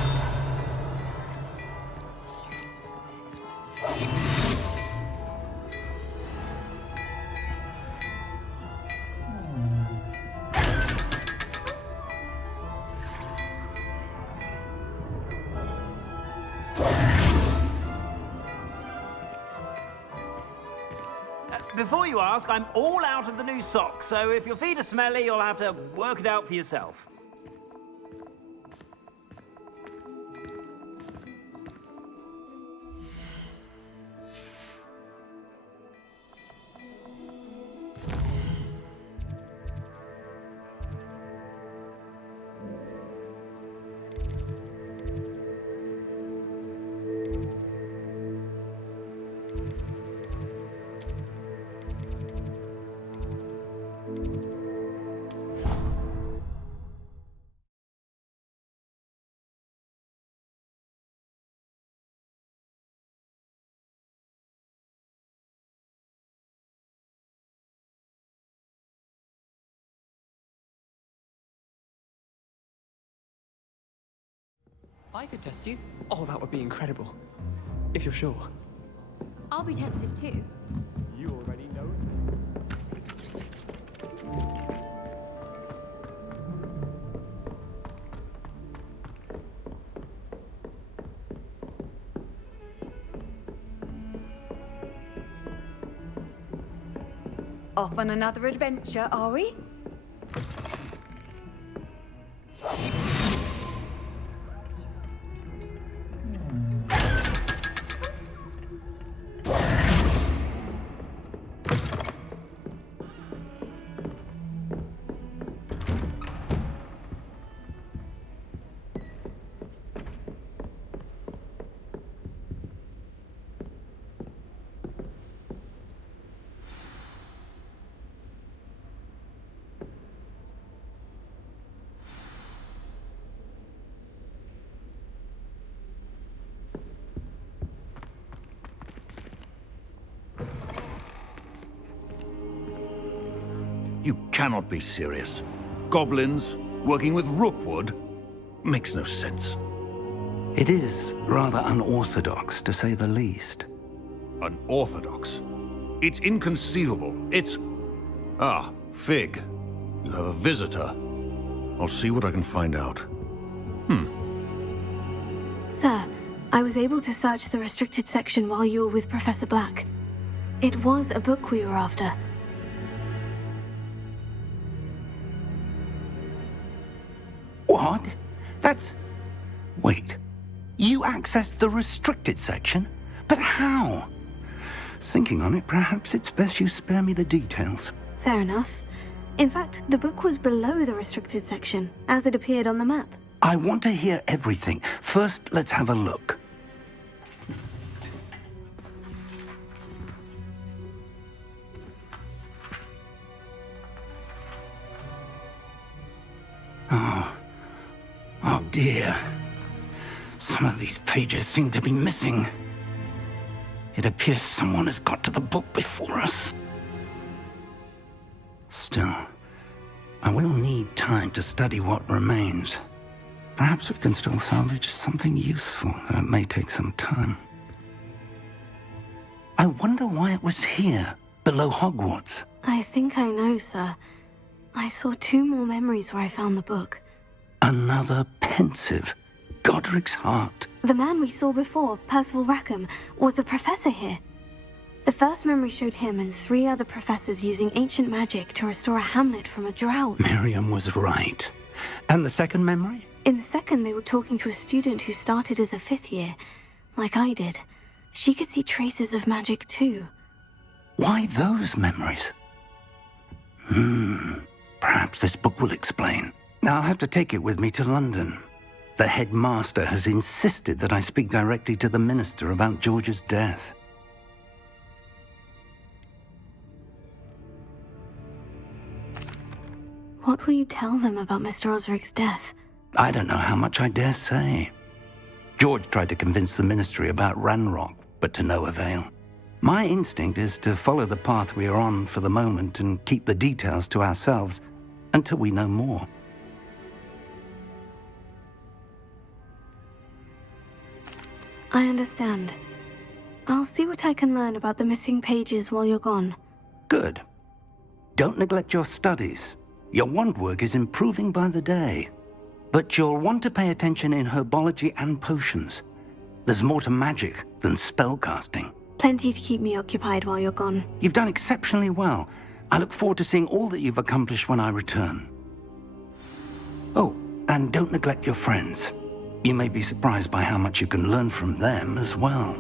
Before you ask, I'm all out of the new socks, so if your feet are smelly, you'll have to work it out for yourself. I could test you. Oh, that would be incredible. If you're sure. I'll be tested too. You already know. Off on another adventure, are we? You cannot be serious. Goblins working with Rookwood makes no sense. It is rather unorthodox, to say the least. Unorthodox? It's inconceivable. It's... Ah, Fig. You have a visitor. I'll see what I can find out. Sir, I was able to search the restricted section while you were with Professor Black. It was a book we were after. What? That's... Wait. You accessed the restricted section? But how? Thinking on it, perhaps it's best you spare me the details. Fair enough. In fact, the book was below the restricted section, as it appeared on the map. I want to hear everything. First, let's have a look. Oh dear. Some of these pages seem to be missing. It appears someone has got to the book before us. Still, I will need time to study what remains. Perhaps we can still salvage something useful, though it may take some time. I wonder why it was here, below Hogwarts. I think I know, sir. I saw 2 more memories where I found the book. Another pensive. Godric's heart. The man we saw before, Percival Rackham, was a professor here. The first memory showed him and 3 other professors using ancient magic to restore a hamlet from a drought. Miriam was right. And the second memory? In the second, they were talking to a student who started as a 5th year, like I did. She could see traces of magic too. Why those memories? Perhaps this book will explain. I'll have to take it with me to London. The headmaster has insisted that I speak directly to the minister about George's death. What will you tell them about Mr. Osric's death? I don't know how much I dare say. George tried to convince the ministry about Ranrock, but to no avail. My instinct is to follow the path we are on for the moment and keep the details to ourselves until we know more. I understand. I'll see what I can learn about the missing pages while you're gone. Good. Don't neglect your studies. Your wand work is improving by the day. But you'll want to pay attention in herbology and potions. There's more to magic than spellcasting. Plenty to keep me occupied while you're gone. You've done exceptionally well. I look forward to seeing all that you've accomplished when I return. Oh, and don't neglect your friends. You may be surprised by how much you can learn from them as well.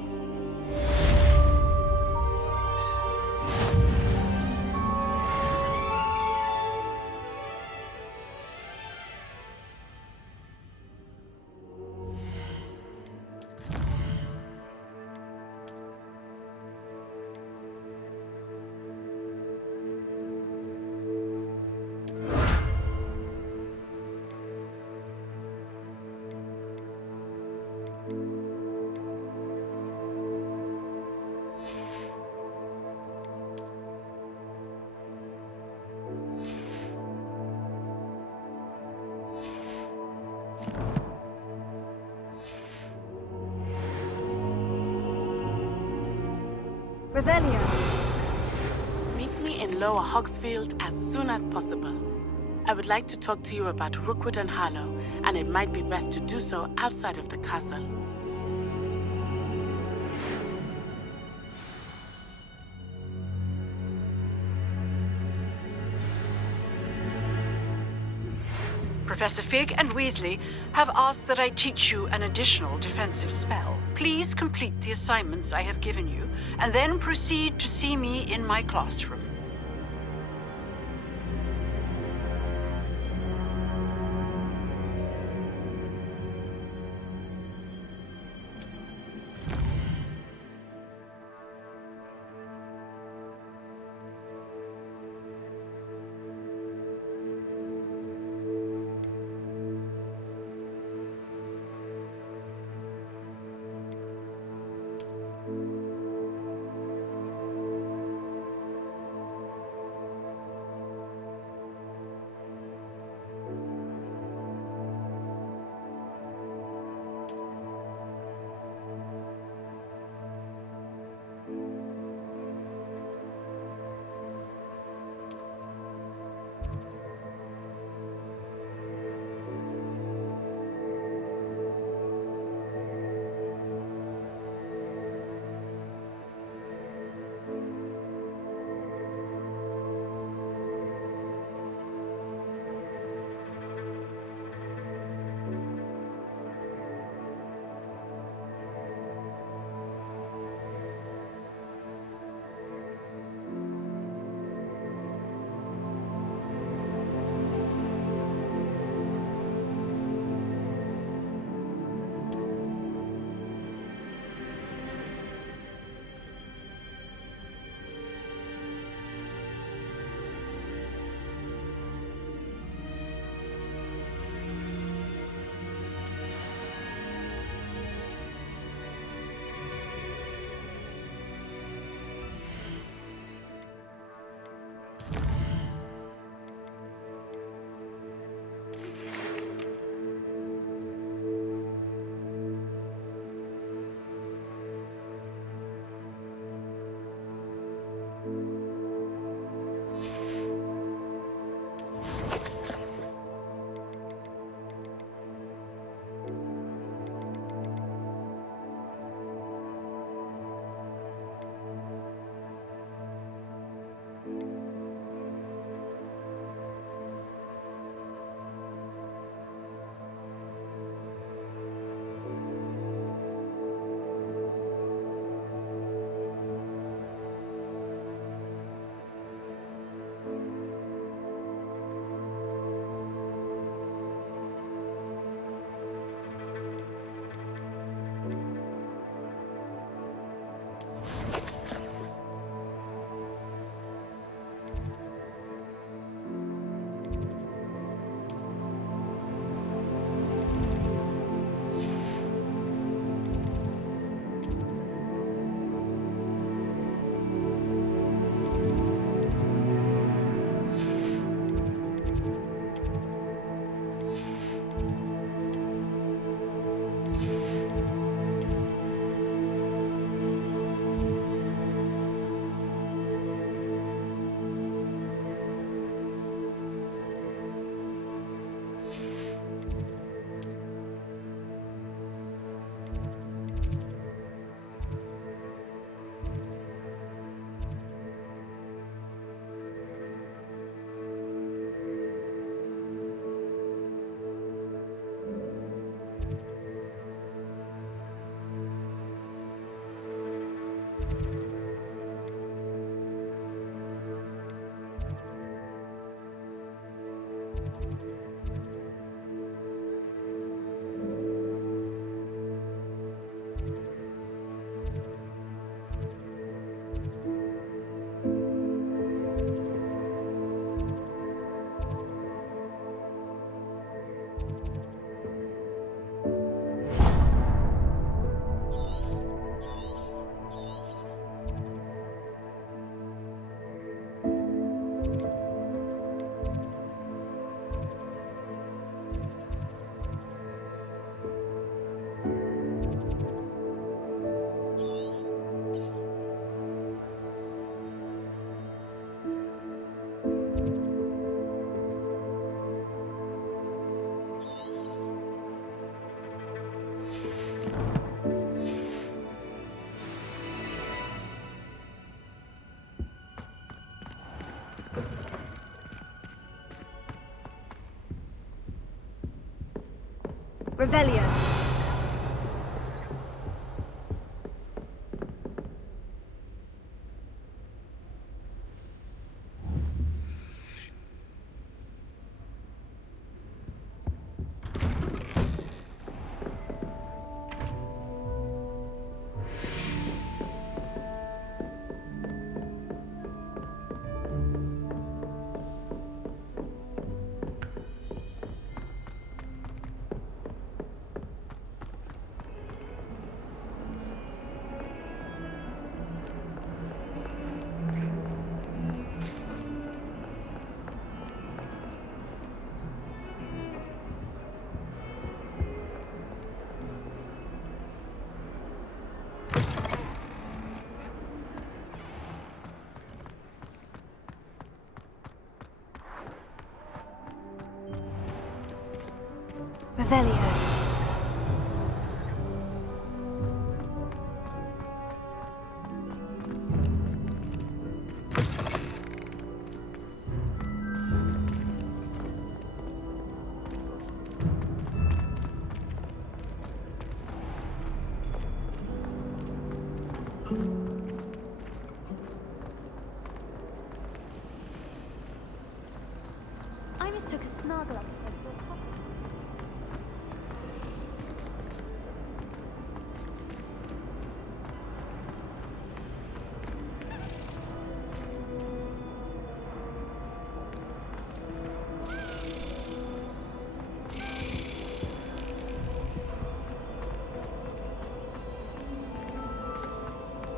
Revelio. Meet me in Lower Hogsfield as soon as possible. I would like to talk to you about Rookwood and Harlow, and it might be best to do so outside of the castle. Professor Fig and Weasley have asked that I teach you an additional defensive spell. Please complete the assignments I have given you, and then proceed to see me in my classroom. Revelio. Revelio. I mistook a snargle up for a puppy.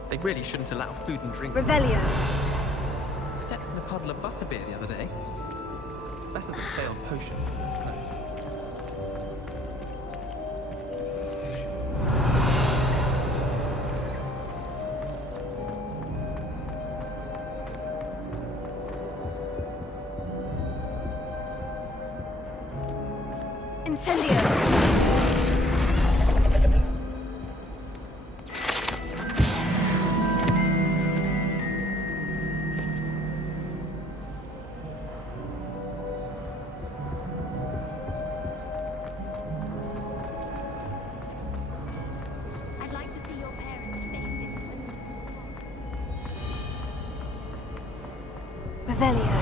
They really shouldn't allow food and drink. Revelio. Stepped in a puddle of butterbeer the other day. Better than failed potion. Incendio. I'd like to see your parents face into Revelio.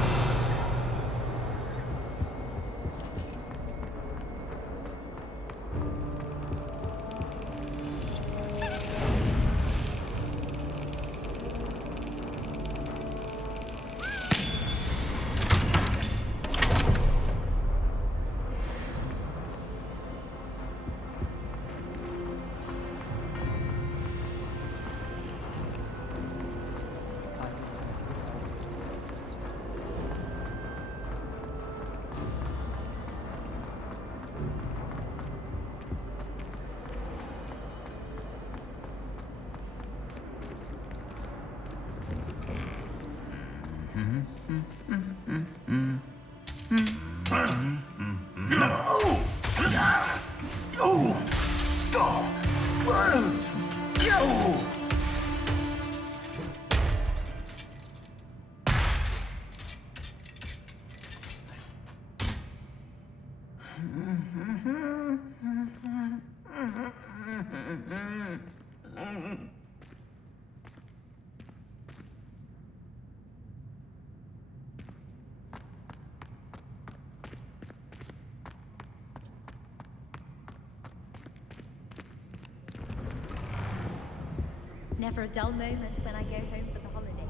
Never a dull moment when I go home for the holidays.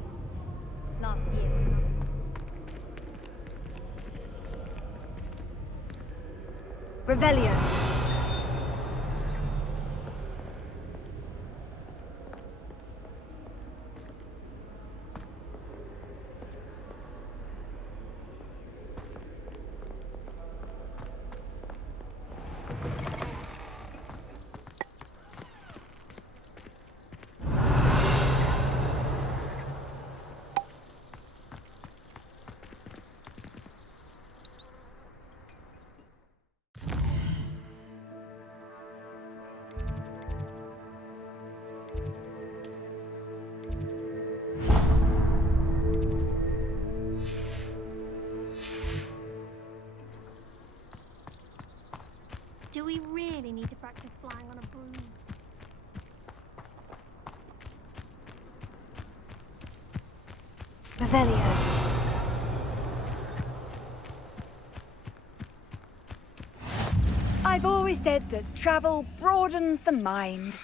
Last year. Revelio. Do we really need to practice flying on a broom? Revelio. I've always said that travel broadens the mind.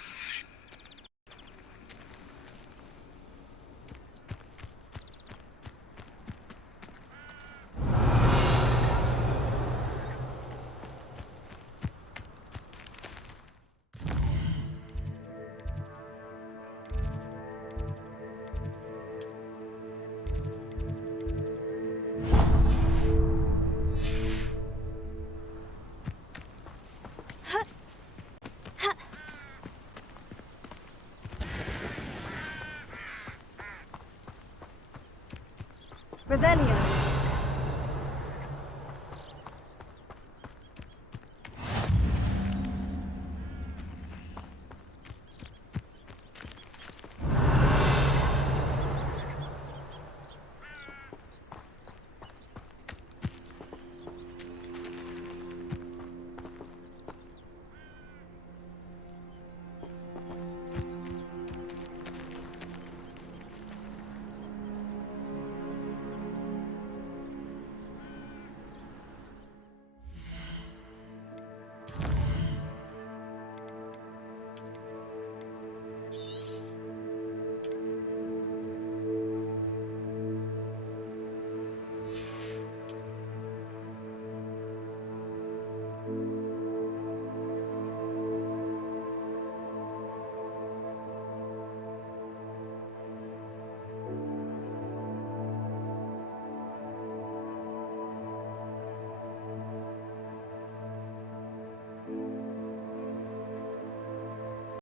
Revelio.